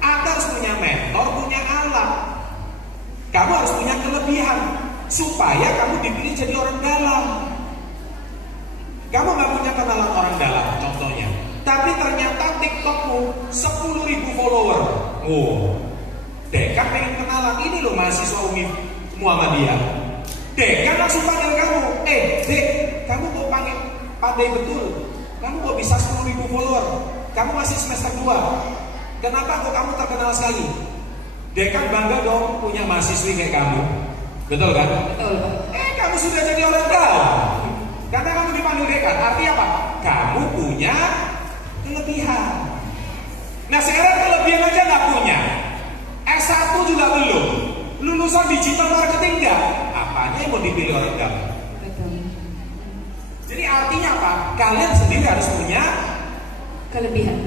Anda harus punya mentor, punya alat. Kamu harus punya kelebihan supaya kamu dipilih jadi orang dalam. Kamu nggak punya kenalan orang dalam, contohnya. Tapi ternyata TikTokmu 10.000 follower. Oh, dekan pengen kenalan, ini loh mahasiswa UMI Muhammadiyah. Dekan langsung panggil kamu. Dek, kamu kok pandai betul. Kamu kok bisa 10.000 follower. Kamu masih semester 2. Kenapa kok kamu terkenal sekali? Dekan bangga dong punya mahasiswi kayak kamu. Betul kan? Betul. Kamu sudah jadi orang dalam. Karena kamu dipanggil dekan. Artinya apa? Kamu punya kelebihan. Nah sekarang kelebihan aja nggak punya. S1 juga belum. Lulusan digital marketing enggak. Apanya yang mau dipilih orang dalam? Betul. Jadi artinya apa? Kalian sendiri harus punya Kelebihan.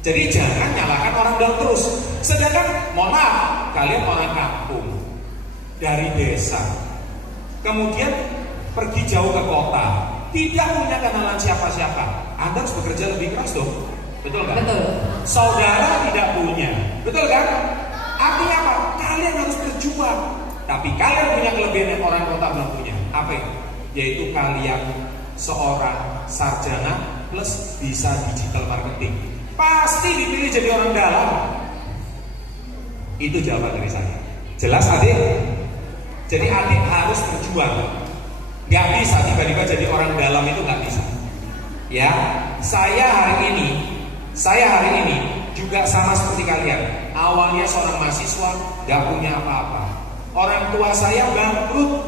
Jadi jangan nyalakan orang dalam terus. Sedangkan, mohon maaf, kalian orang kampung dari desa, kemudian pergi jauh ke kota, tidak punya kenalan siapa-siapa. Anda harus bekerja lebih keras dong. Betul kan? Betul. Saudara tidak punya. Betul kan? Artinya apa? Kalian harus berjuang. Tapi kalian punya kelebihan yang orang kota belum punya. Apa itu? Yaitu kalian seorang sarjana plus bisa digital marketing. Pasti dipilih jadi orang dalam. Itu jawaban dari saya. Jelas adik? Jadi adik harus berjuang. Gak bisa tiba-tiba jadi orang dalam, itu gak bisa. Ya, saya hari ini juga sama seperti kalian. Awalnya seorang mahasiswa, gak punya apa-apa. Orang tua saya bangkrut.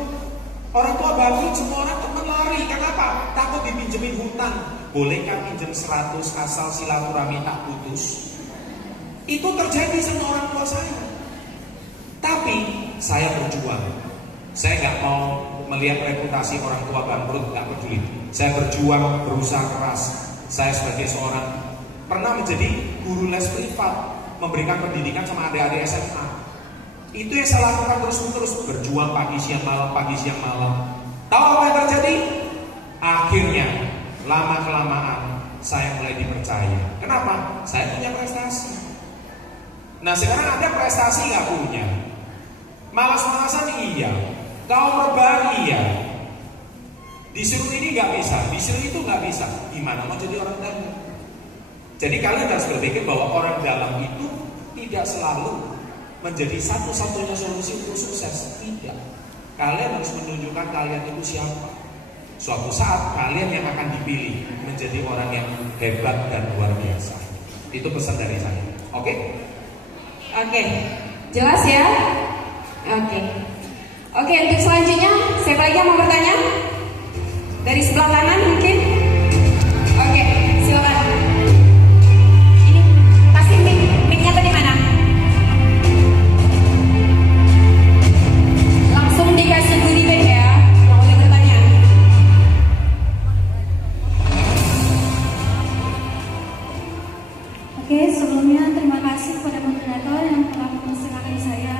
Orang tua bangkrut, semua orang teman lari. Kenapa? Takut dipinjemin hutang. Bolehkah pinjam 100 asal silaturahmi tak putus? Itu terjadi sama orang tua saya. Tapi saya berjuang. Saya nggak mau melihat reputasi orang tua bangkrut, nggak peduli. Saya berjuang, berusaha keras. Saya sebagai seorang pernah menjadi guru les privat, memberikan pendidikan sama adik-adik SMA. Itu yang saya lakukan terus-menerus, berjuang pagi siang malam. Tahu apa yang terjadi? Akhirnya lama-kelamaan saya mulai dipercaya. Kenapa? Saya punya prestasi. Nah sekarang ada prestasi nggak punya. Malas-malasan iya. Kaum rebahan iya. Disuruh ini nggak bisa, disuruh itu nggak bisa. Gimana mau jadi orang dalam? Jadi kalian harus berpikir bahwa orang dalam itu tidak selalu menjadi satu-satunya solusi untuk sukses. Tidak. Kalian harus menunjukkan kalian itu siapa. Suatu saat kalian yang akan dipilih menjadi orang yang hebat dan luar biasa. Itu pesan dari saya. Oke? Oke. Jelas ya? Oke. Oke, untuk selanjutnya siapa lagi yang mau bertanya? Dari sebelah kanan mungkin? Oke, silakan. Ini pasti mic-nya tadi mana? Langsung dikasih goodie bag ya. Yang boleh bertanya. Oke, sebelumnya terima kasih kepada moderator yang telah mempersilahkan saya,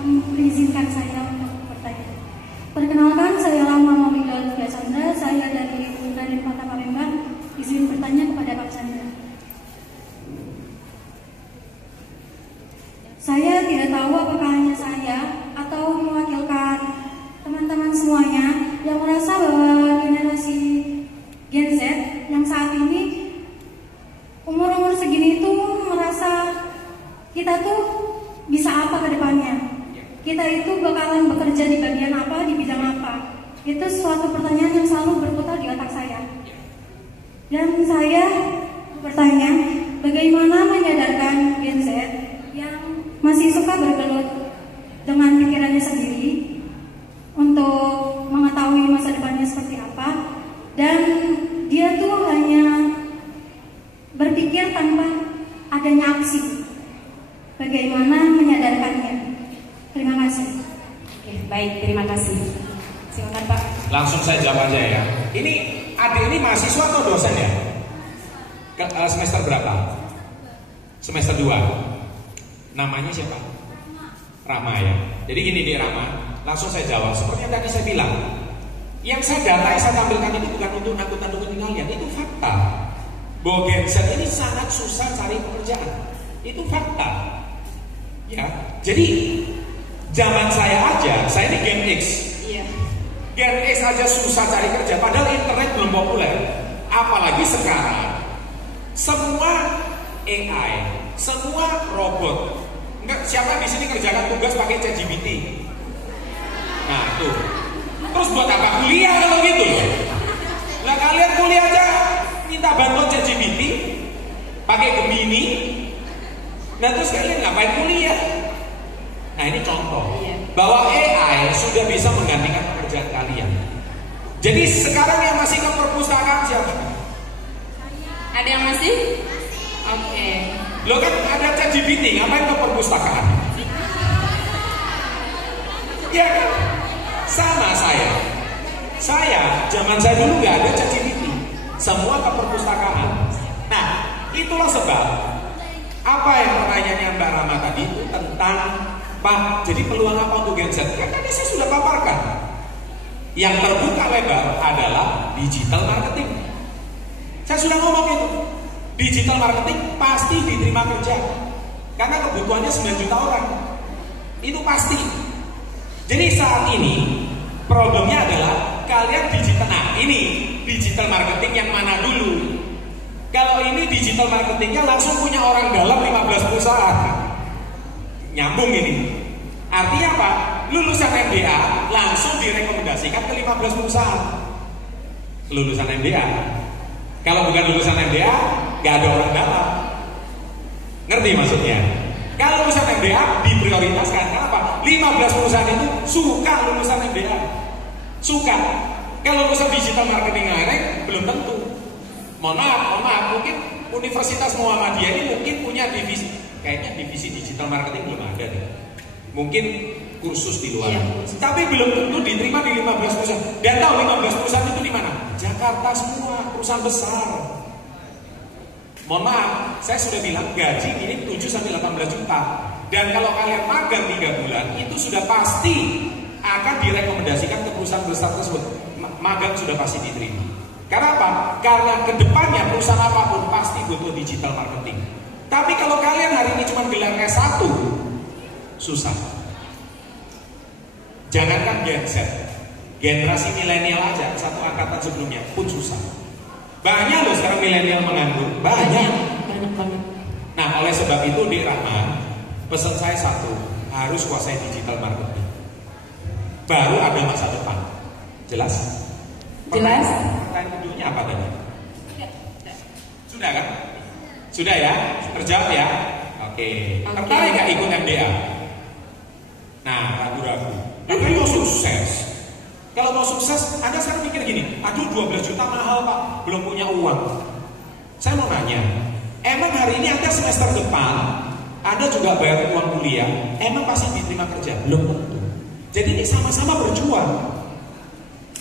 mengizinkan saya untuk bertanya. Perkenalkan, saya Lama Mawida Lutfi Chandra, saya dari Raden Kota Palembang. Izin bertanya kepada Pak Chandra. Saya tidak tahu apakah hanya saya atau mewakilkan teman-teman semuanya yang merasa bahwa generasi Gen Z yang saat ini umur-umur segini itu merasa kita tuh bisa apa ke depannya. Kita itu bakalan bekerja di bagian apa, di bidang apa. itu suatu pertanyaan yang selalu berputar di otak saya. Dan saya bertanya, bagaimana menyadarkan Gen Z yang masih suka bergelut dengan pikirannya sendiri untuk mengetahui masa depannya seperti apa, dan dia tuh hanya berpikir tanpa adanya aksi. Bagaimana menyadarkannya? Terima kasih. Oke, baik, terima kasih. Silakan Pak. Langsung saya jawab aja ya. Ini adik ini mahasiswa atau dosen ya? Semester berapa? Semester 2. Namanya siapa? Rama ya. Jadi gini nih Rama, langsung saya jawab. Seperti yang tadi saya bilang, yang saya data yang saya tampilkan itu bukan untuk nakut-nakutin kalian, itu fakta. Bahwa Gen Z ini sangat susah cari pekerjaan. Itu fakta. Ya. Jadi zaman saya aja, saya ini Gen X. Iya. Gen X aja susah cari kerja, padahal internet belum populer. Apalagi sekarang, semua AI, semua robot. Enggak, siapa di sini kerjakan tugas pakai ChatGPT? Nah tuh. Terus buat apa kuliah kalau gitu loh? Nah kalian kuliah aja minta bantuan ChatGPT, pakai Gemini. Nah terus kalian ngapain kuliah? Nah ini contoh bahwa AI sudah bisa menggantikan pekerjaan kalian. Jadi sekarang yang masih ke perpustakaan siapa? Ada yang masih? Oke. Lo kan ada ChatGPT, ngapain ke perpustakaan? Ya kan? Sama saya. Zaman saya dulu nggak ada ChatGPT, semua ke perpustakaan. Nah, itulah sebab apa yang pertanyaannya Mbak Rama tadi itu tentang Pak, jadi peluang apa untuk Gen Z? Kan tadi saya sudah paparkan. Yang terbuka lebar adalah digital marketing. Saya sudah ngomong itu. Digital marketing pasti diterima kerja. Karena kebutuhannya 9 juta orang. Itu pasti. Jadi saat ini problemnya adalah kalian digital. Nah ini digital marketing yang mana dulu? Kalau ini digital marketingnya langsung punya orang dalam 15 perusahaan. Nyambung ini. Artinya apa? Lulusan MBA langsung direkomendasikan ke 15 perusahaan. Lulusan MBA. Kalau bukan lulusan MBA, gak ada orang dalam. Ngerti maksudnya? Kalau lulusan MBA diprioritaskan. Kenapa? 15 perusahaan itu suka lulusan MBA. Suka. Kalau lulusan digital marketing lain belum tentu. Mohon maaf, mungkin Universitas Muhammadiyah ini mungkin punya divisi. Kayaknya divisi digital marketing belum ada deh. Mungkin kursus di luar. Tapi belum tentu diterima di 15 perusahaan. Dan tahu 15 perusahaan itu di mana? Jakarta semua, perusahaan besar. Mohon maaf, saya sudah bilang gaji ini 7-18 juta. Dan kalau kalian magang 3 bulan, itu sudah pasti akan direkomendasikan ke perusahaan besar tersebut. Magang sudah pasti diterima. Karena apa? Karena kedepannya perusahaan apapun pasti butuh digital marketing. Tapi kalau kalian hari ini cuma gelar S1, susah. Jangankan Gen Z, generasi milenial aja, satu angkatan sebelumnya pun susah. Banyak loh sekarang milenial menganggur, banyak banget. Nah oleh sebab itu di Rahman, pesan saya satu, harus kuasai digital marketing. Baru ada masa depan. Jelas? Jelas. Pertanyaan keduanya apa tadi? Sudah kan? Sudah ya? Terjawab ya? Oke. Tertarik gak ikut MBA? Nah, ragu-ragu. Tapi mau sukses. Kalau mau sukses, Anda sekarang mikir gini, aduh 12 juta mahal Pak, belum punya uang. Saya mau nanya, emang hari ini Anda semester depan, Anda juga bayar uang kuliah, emang pasti diterima kerja? Belum tentu. Jadi ini sama-sama berjuang.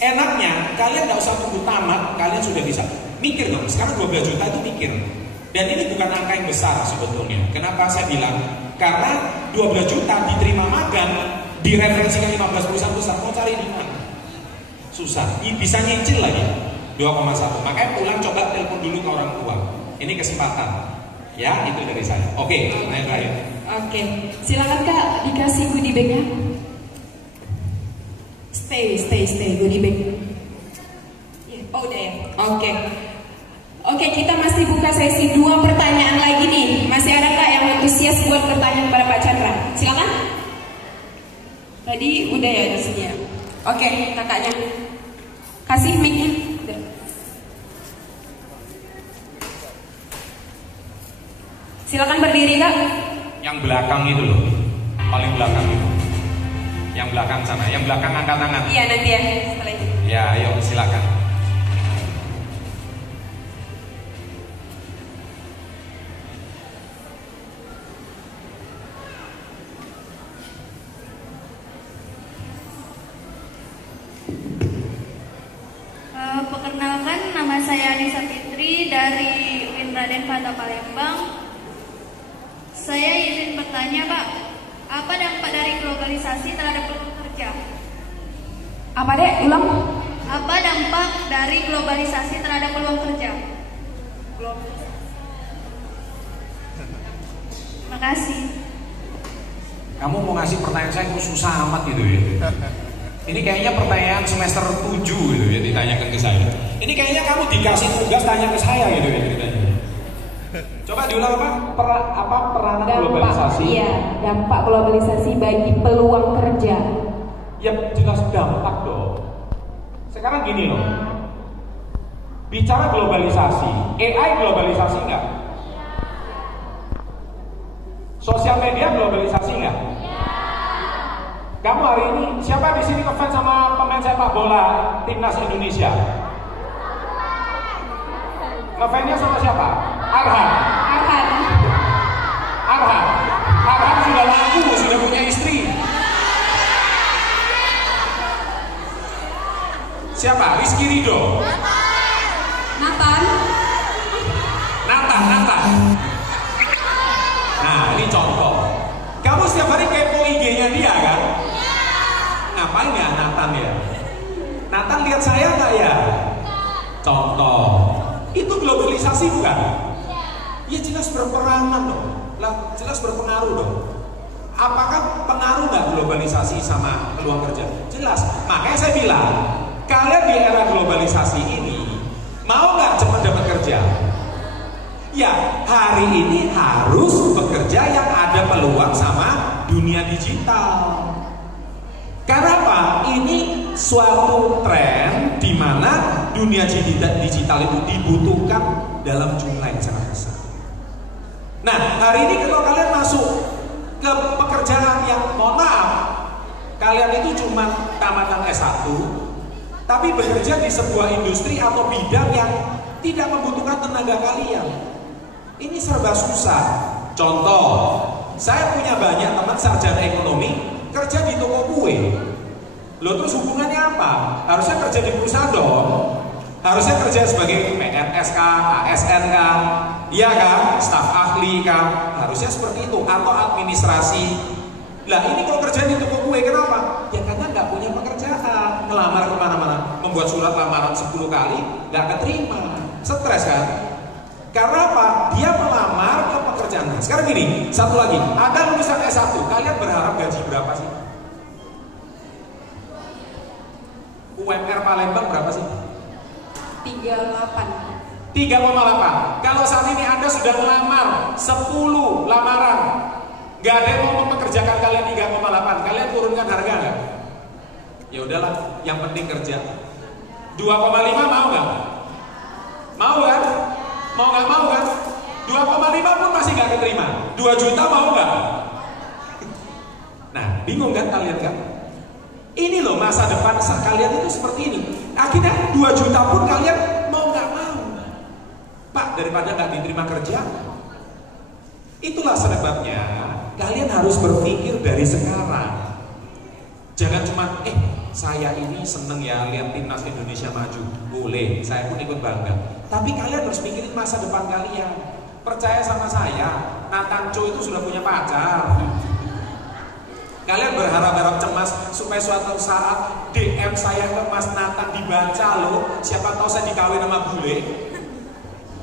Enaknya, kalian gak usah tunggu tamat, kalian sudah bisa. Mikir dong, sekarang 12 juta itu mikir. Dan ini bukan angka yang besar sebetulnya. Kenapa saya bilang? Karena 12 juta diterima magang, direferensikan 15 perusahaan besar, mau cari di mana? Susah, bisa nyicil lagi 2,1. Makanya pulang coba telepon dulu ke orang tua. Ini kesempatan. Ya, itu dari saya. Oke, naik terakhir. Oke, silakan Kak dikasih goodie bag-nya. Stay goodie bag. Oh udah ya. Oke, kita masih buka sesi 2 pertanyaan lagi nih. Masih ada Kak yang antusias buat bertanya kepada Pak Chandra? Silakan. Tadi udah ya disini ya. Oke, kakaknya. Kasih mic-nya. Silakan berdiri Kak. Yang belakang itu loh, paling belakang itu. Yang belakang sana, yang belakang angkat tangan. Iya nanti ya setelah itu. Ya, ayo silakan. Perkenalkan, nama saya Anissa Fitri dari UIN Raden Fata Palembang. Saya izin bertanya Pak, apa dampak dari globalisasi terhadap peluang kerja? Apa dek? Ulang. Apa dampak dari globalisasi terhadap peluang kerja? Terima kasih. Kamu mau ngasih pertanyaan saya kok susah amat gitu ya. Ini kayaknya pertanyaan semester 7 gitu ya ditanyakan ke saya. Ini kayaknya kamu dikasih tugas tanya ke saya gitu ya ceritanya. Coba diulang apa peranan globalisasi? Iya, dampak globalisasi bagi peluang kerja. Ya jelas dampak dong. Sekarang gini loh. Bicara globalisasi, AI globalisasi nggak? Sosial media globalisasi nggak? Kamu hari ini siapa di sini ngefans sama pemain sepak bola timnas Indonesia? Ngefansnya sama siapa? Arhan. Arhan sudah laku, sudah punya istri. Siapa? Rizky Ridho. Nathan. Nah, ini contoh. Kamu setiap hari kepo IG-nya dia kan? Ngapain ya Nathan ya? Nathan lihat saya nggak ya? Contoh. Itu globalisasi bukan? Ya jelas berperanan dong. Lah, jelas berpengaruh dong. Apakah pengaruh nggak globalisasi sama peluang kerja? Jelas. Makanya saya bilang, kalian di era globalisasi ini mau nggak cepat dapat kerja? Ya, hari ini harus bekerja yang ada peluang sama dunia digital. Karena apa? Ini suatu tren di mana dunia digital itu dibutuhkan dalam jumlah yang sangat besar. Nah, hari ini kalau kalian masuk ke pekerjaan yang, mohon maaf, kalian itu cuma tamatan S1, tapi bekerja di sebuah industri atau bidang yang tidak membutuhkan tenaga kalian. Ini serba susah. Contoh, saya punya banyak teman sarjana ekonomi kerja di toko kue. Loh, terus hubungannya apa? Harusnya kerja di perusahaan dong. Harusnya kerja sebagai PNS kah, ASN kah, iya kan, staf ahli kah, harusnya seperti itu, atau administrasi. Lah ini kalau kerja di toko kue, kenapa? Ya karena nggak punya pekerjaan, ngelamar kemana-mana, membuat surat lamaran 10 kali, nggak keterima, stres kan? Karena apa? Dia melamar ke pekerjaan. Nah, sekarang gini, satu lagi, ada lulusan S1, kalian berharap gaji berapa sih? UMR Palembang berapa sih? 38. 3,8. Kalau saat ini Anda sudah melamar 10 lamaran, gak ada yang mau mempekerjakan kalian 3,8, kalian turunkan harga nggak? Ya udahlah, yang penting kerja. 2,5 mau nggak? Mau kan? Mau nggak mau kan? 2,5 pun masih nggak keterima. 2 juta mau nggak? Nah, bingung kan kalian kan? Ini loh masa depan kalian itu seperti ini. Akhirnya 2 juta pun kalian mau nggak mau. Pak, daripada nggak diterima kerja. Itulah sebabnya kalian harus berpikir dari sekarang. Jangan cuma saya ini seneng ya lihat timnas Indonesia maju. Boleh, saya pun ikut bangga. Tapi kalian harus mikirin masa depan kalian. Percaya sama saya, Nathan Cho itu sudah punya pacar. Kalian berharap-harap cemas supaya suatu saat DM saya ke Mas Nathan dibaca loh. Siapa tahu saya dikawin sama bule.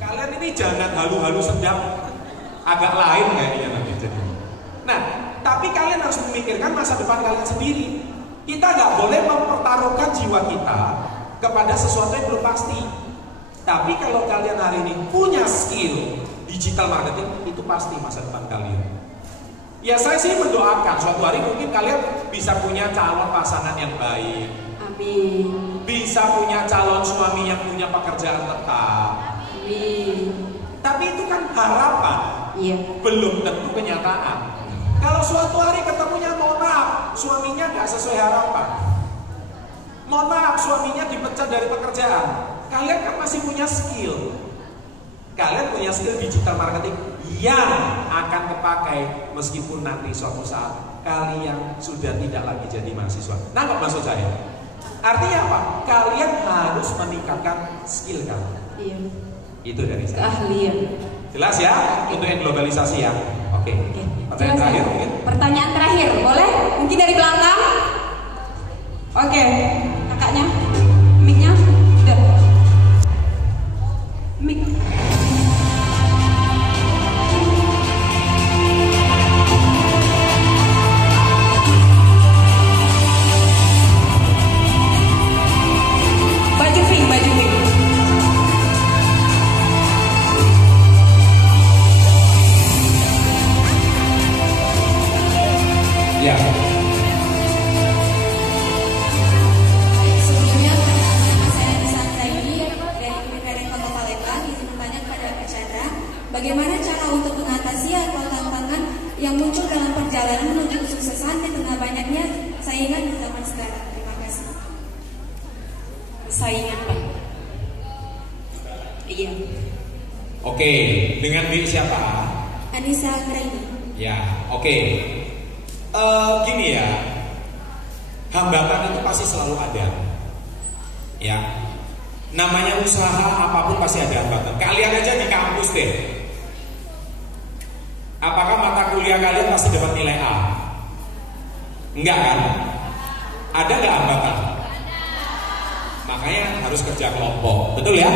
Kalian ini jangan halu-halu sedap. Agak lain kayaknya nanti jadi. Nah, tapi kalian harus memikirkan masa depan kalian sendiri. Kita nggak boleh mempertaruhkan jiwa kita kepada sesuatu yang belum pasti. Tapi kalau kalian hari ini punya skill digital marketing, itu pasti masa depan kalian. Ya saya sih mendoakan suatu hari mungkin kalian bisa punya calon pasangan yang baik. Amin. Bisa punya calon suami yang punya pekerjaan tetap. Amin. Tapi itu kan harapan. Iya. Belum tentu kenyataan. Kalau suatu hari ketemunya, mohon maaf, suaminya nggak sesuai harapan. Mohon maaf, suaminya dipecat dari pekerjaan. Kalian kan masih punya skill. Kalian punya skill digital marketing yang akan kepakai meskipun nanti suatu saat kalian sudah tidak lagi jadi mahasiswa. Nangkep maksud saya? Artinya apa? Kalian harus meningkatkan skill kalian. Iya. Itu dari saya. Keahlian. Jelas ya? Untuk yang globalisasi ya. Oke. Pertanyaan terakhir mungkin. Pertanyaan terakhir, boleh? Mungkin dari belakang. Oke, kakaknya, mic-nya, udah. Mic. Baju pink. Ya. Sebelumnya, nama saya Sandra ini dari Universitas Kota Palembang izin bertanya kepada Pak Chandra, bagaimana cara untuk mengatasi atau tantangan yang muncul dalam perjalanan menuju kesuksesan di tengah banyaknya saingan di zaman sekarang? Terima kasih. Saingan, Pak. Iya. Oke, dengan B siapa? Anissa Kraini. Ya, oke. Gini ya, hambatan itu pasti selalu ada. Ya, namanya usaha apapun pasti ada hambatan. Kalian aja di kampus deh. Apakah mata kuliah kalian pasti dapat nilai A? Enggak kan? Ada nggak hambatan? Makanya harus kerja kelompok, betul ya?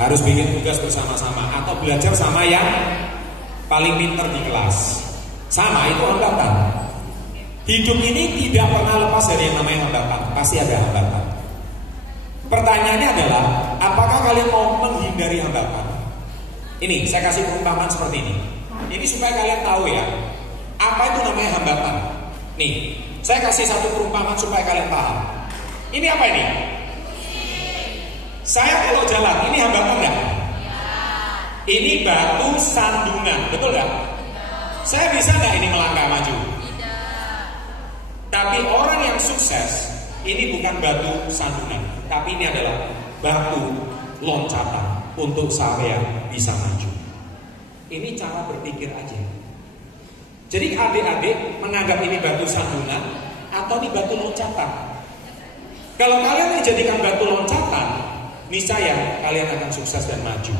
Harus bikin tugas bersama-sama atau belajar sama yang paling pinter di kelas. Sama, itu hambatan. Hidup ini tidak pernah lepas dari yang namanya hambatan. Pasti ada hambatan. Pertanyaannya adalah, apakah kalian mau menghindari hambatan? Ini, saya kasih perumpamaan seperti ini. Ini supaya kalian tahu ya, apa itu namanya hambatan. Nih, saya kasih satu perumpamaan supaya kalian paham. Ini apa ini? Saya kalau jalan, ini hambatan nggak? Ini batu sandungan, betul nggak? Saya bisa nggak ini melangkah maju? Tidak. Tapi orang yang sukses ini bukan batu sandungan, tapi ini adalah batu loncatan untuk saya bisa maju. Ini cara berpikir aja. Jadi adik-adik menganggap ini batu sandungan atau ini batu loncatan. Kalau kalian menjadikan batu loncatan, niscaya kalian akan sukses dan maju.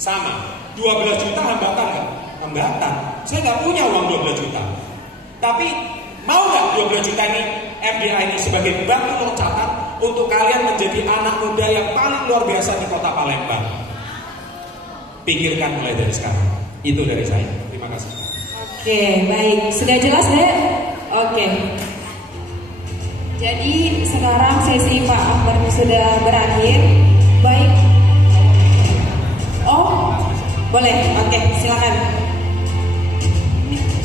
Sama, 12 juta hambatan nggak? Hambatan. Saya nggak punya uang 12 juta. Tapi mau nggak 12 juta ini MDA ini sebagai batu loncatan untuk kalian menjadi anak muda yang paling luar biasa di kota Palembang? Pikirkan mulai dari sekarang. Itu dari saya. Terima kasih. Oke, baik. Sudah jelas, Dek? Oke. Jadi sekarang sesi Pak Akbar sudah berakhir. Baik. Oh, boleh. Oke, silakan.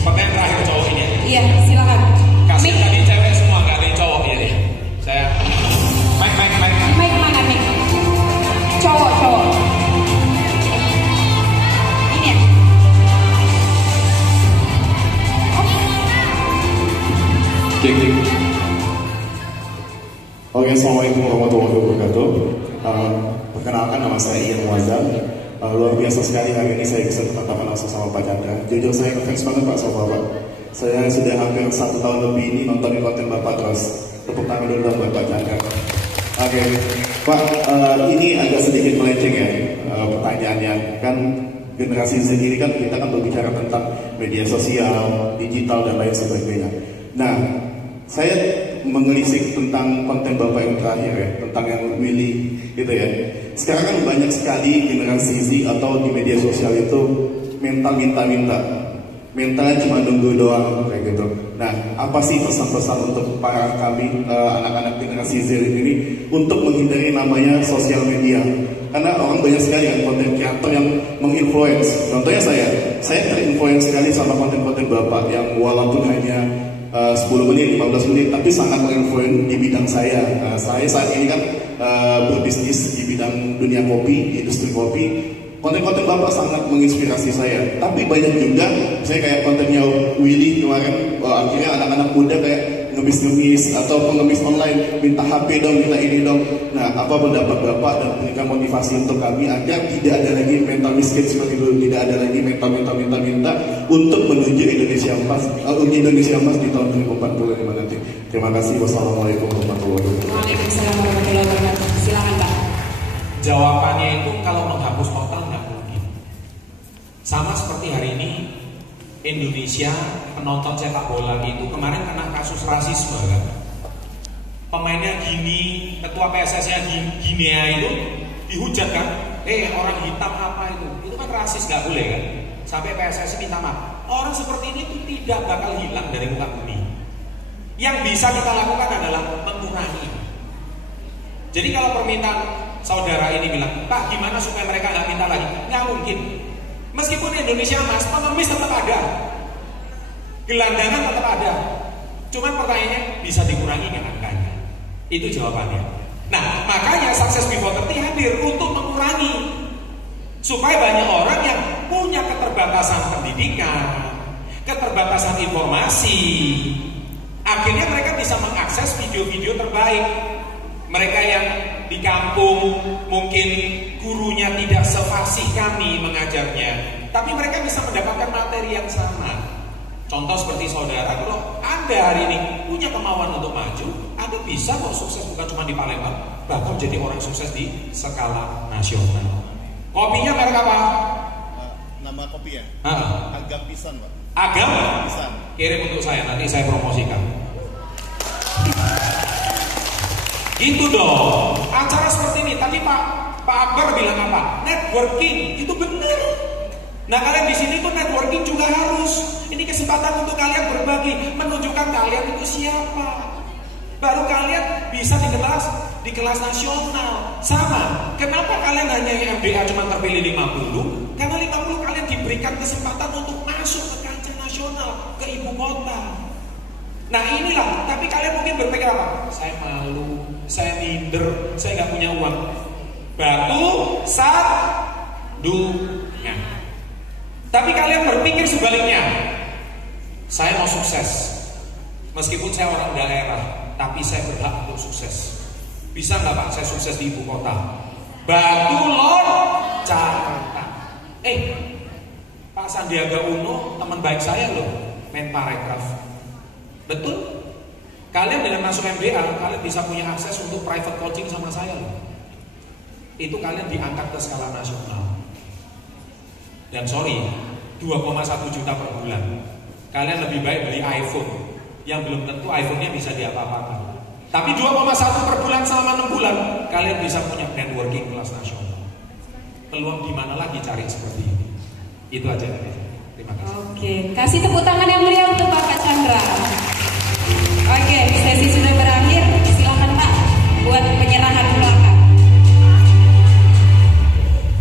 Pertanyaan terakhir cowok ini. Iya, silakan. Kasih tadi cewek semua, nggak ada yang cowok ya. Saya. Mike. Mike mana nih? Cowok. Ini ya. Cek. Oke, assalamualaikum warahmatullahi wabarakatuh. Perkenalkan, nama saya Ian Wazam. Luar biasa sekali hari ini saya bisa bertatap langsung sama Pak Chandra. Jujur saya ngefans banget Pak sama Bapak. Saya sudah hampir 1 tahun lebih ini nontonin konten Bapak terus. Tepuk tangan dulu dong buat Pak Chandra. Oke, Pak, ini agak sedikit melenceng ya pertanyaannya. Kan generasi sendiri kan kita kan berbicara tentang media sosial, digital dan lain sebagainya. Nah, saya mengelisik tentang konten Bapak yang terakhir ya, tentang yang Willy gitu ya. Sekarang kan banyak sekali generasi Z atau di media sosial itu mental minta-minta. Mentalnya cuma nunggu doang kayak gitu. Nah, apa sih pesan-pesan untuk para kami anak-anak generasi Z ini untuk menghindari namanya sosial media? Karena orang banyak sekali kan konten kreator yang menginfluence. Contohnya saya terinfluence sekali sama konten-konten Bapak yang walaupun hanya 10 menit, 15 menit, tapi sangat relevan di bidang saya. Saya saat ini kan berbisnis di bidang dunia kopi, industri kopi. Konten-konten Bapak sangat menginspirasi saya. Tapi banyak juga, saya kayak kontennya Willy kemarin, akhirnya anak-anak muda kayak ngemis-ngemis atau pengemis online, minta HP dong, minta ini dong. Nah, apa pendapat Bapak dan memberikan motivasi untuk kami agar tidak ada lagi mental miskin seperti dulu, tidak ada lagi minta untuk menuju Indonesia emas di tahun 2045 nanti. Terima kasih. Wassalamualaikum warahmatullahi wabarakatuh. Waalaikumsalam warahmatullahi wabarakatuh. Silakan Pak. Jawabannya itu kalau menghapus total nggak mungkin. Sama seperti hari ini Indonesia penonton sepak bola itu kemarin kena kasus rasisme kan. Pemainnya Gini, ketua PSS-nya Guinea itu dihujat kan. Orang hitam apa itu? Itu kan rasis, nggak boleh kan. Sampai PSS minta maaf. Orang seperti ini tuh tidak bakal hilang dari muka bumi. Yang bisa kita lakukan adalah mengurangi. Jadi kalau permintaan saudara ini bilang, Pak gimana supaya mereka nggak minta lagi? Nggak mungkin. Meskipun Indonesia emas, pengemis tetap ada, gelandangan tetap ada. Cuman pertanyaannya bisa dikurangi nggak angkanya? Itu jawabannya. Nah makanya Success Before 30 hadir untuk mengurangi, supaya banyak orang yang punya keterbatasan pendidikan, keterbatasan informasi, akhirnya mereka bisa mengakses video-video terbaik. Mereka yang di kampung mungkin gurunya tidak sefasih kami mengajarnya, tapi mereka bisa mendapatkan materi yang sama. Contoh seperti saudara, kalau Anda hari ini punya kemauan untuk maju, Anda bisa kok sukses bukan cuma di Palembang, bahkan jadi orang sukses di skala nasional. Kopinya merek apa? Nama kopi ya? Agam Pisan Pak. Agam? Pisan. Kirim untuk saya, nanti saya promosikan. Itu dong, acara seperti ini. Tadi Pak Akbar bilang apa? Networking, itu benar. Nah kalian di sini tuh networking juga harus. Ini kesempatan untuk kalian berbagi, menunjukkan kalian itu siapa. Baru kalian bisa di kelas nasional. Sama. Kenapa kalian hanya yang MBA cuma terpilih 50? Karena 50 kalian diberikan kesempatan untuk masuk ke kancah nasional, ke ibu kota. Nah inilah, tapi kalian mungkin berpikir apa? Saya malu, saya minder, saya nggak punya uang. Batu, dunya. Tapi kalian berpikir sebaliknya. Saya mau sukses. Meskipun saya orang daerah, tapi saya berhak untuk sukses. Bisa nggak Pak, saya sukses di ibu kota? Batu Jakarta. Pak Sandiaga Uno, teman baik saya loh, Menparekraf. Betul? Kalian dengan masuk MBA, kalian bisa punya akses untuk private coaching sama saya loh. Itu kalian diangkat ke skala nasional. Dan sorry, 2,1 juta per bulan. Kalian lebih baik beli iPhone, yang belum tentu iPhone-nya bisa diapa-apakan. Tapi 2,1 per bulan selama 6 bulan, kalian bisa punya networking kelas nasional. Peluang di mana lagi cari seperti ini? Itu aja dari saya. Terima kasih. Oke, kasih tepuk tangan yang meriah untuk Pak Chandra. Oke, sesi sudah berakhir. Silakan Pak buat penyerahan belakang.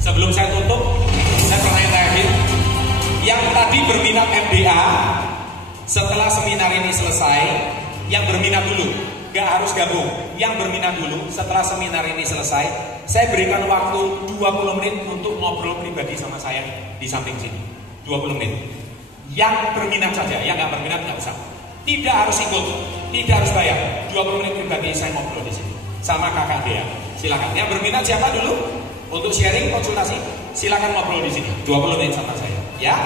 Sebelum saya tutup, saya pertanyaan terakhir. Yang tadi berminat MBA, setelah seminar ini selesai, yang berminat dulu, gak harus gabung. Yang berminat dulu, setelah seminar ini selesai, saya berikan waktu 20 menit untuk ngobrol pribadi sama saya di samping sini. 20 menit. Yang berminat saja, yang gak berminat gak usah. Tidak harus ikut, tidak harus bayar. 20 menit pribadi saya ngobrol di sini sama kakak Dea. Silakan. Yang berminat siapa dulu? Untuk sharing konsultasi, silakan ngobrol di sini. 20 menit sama saya. Ya.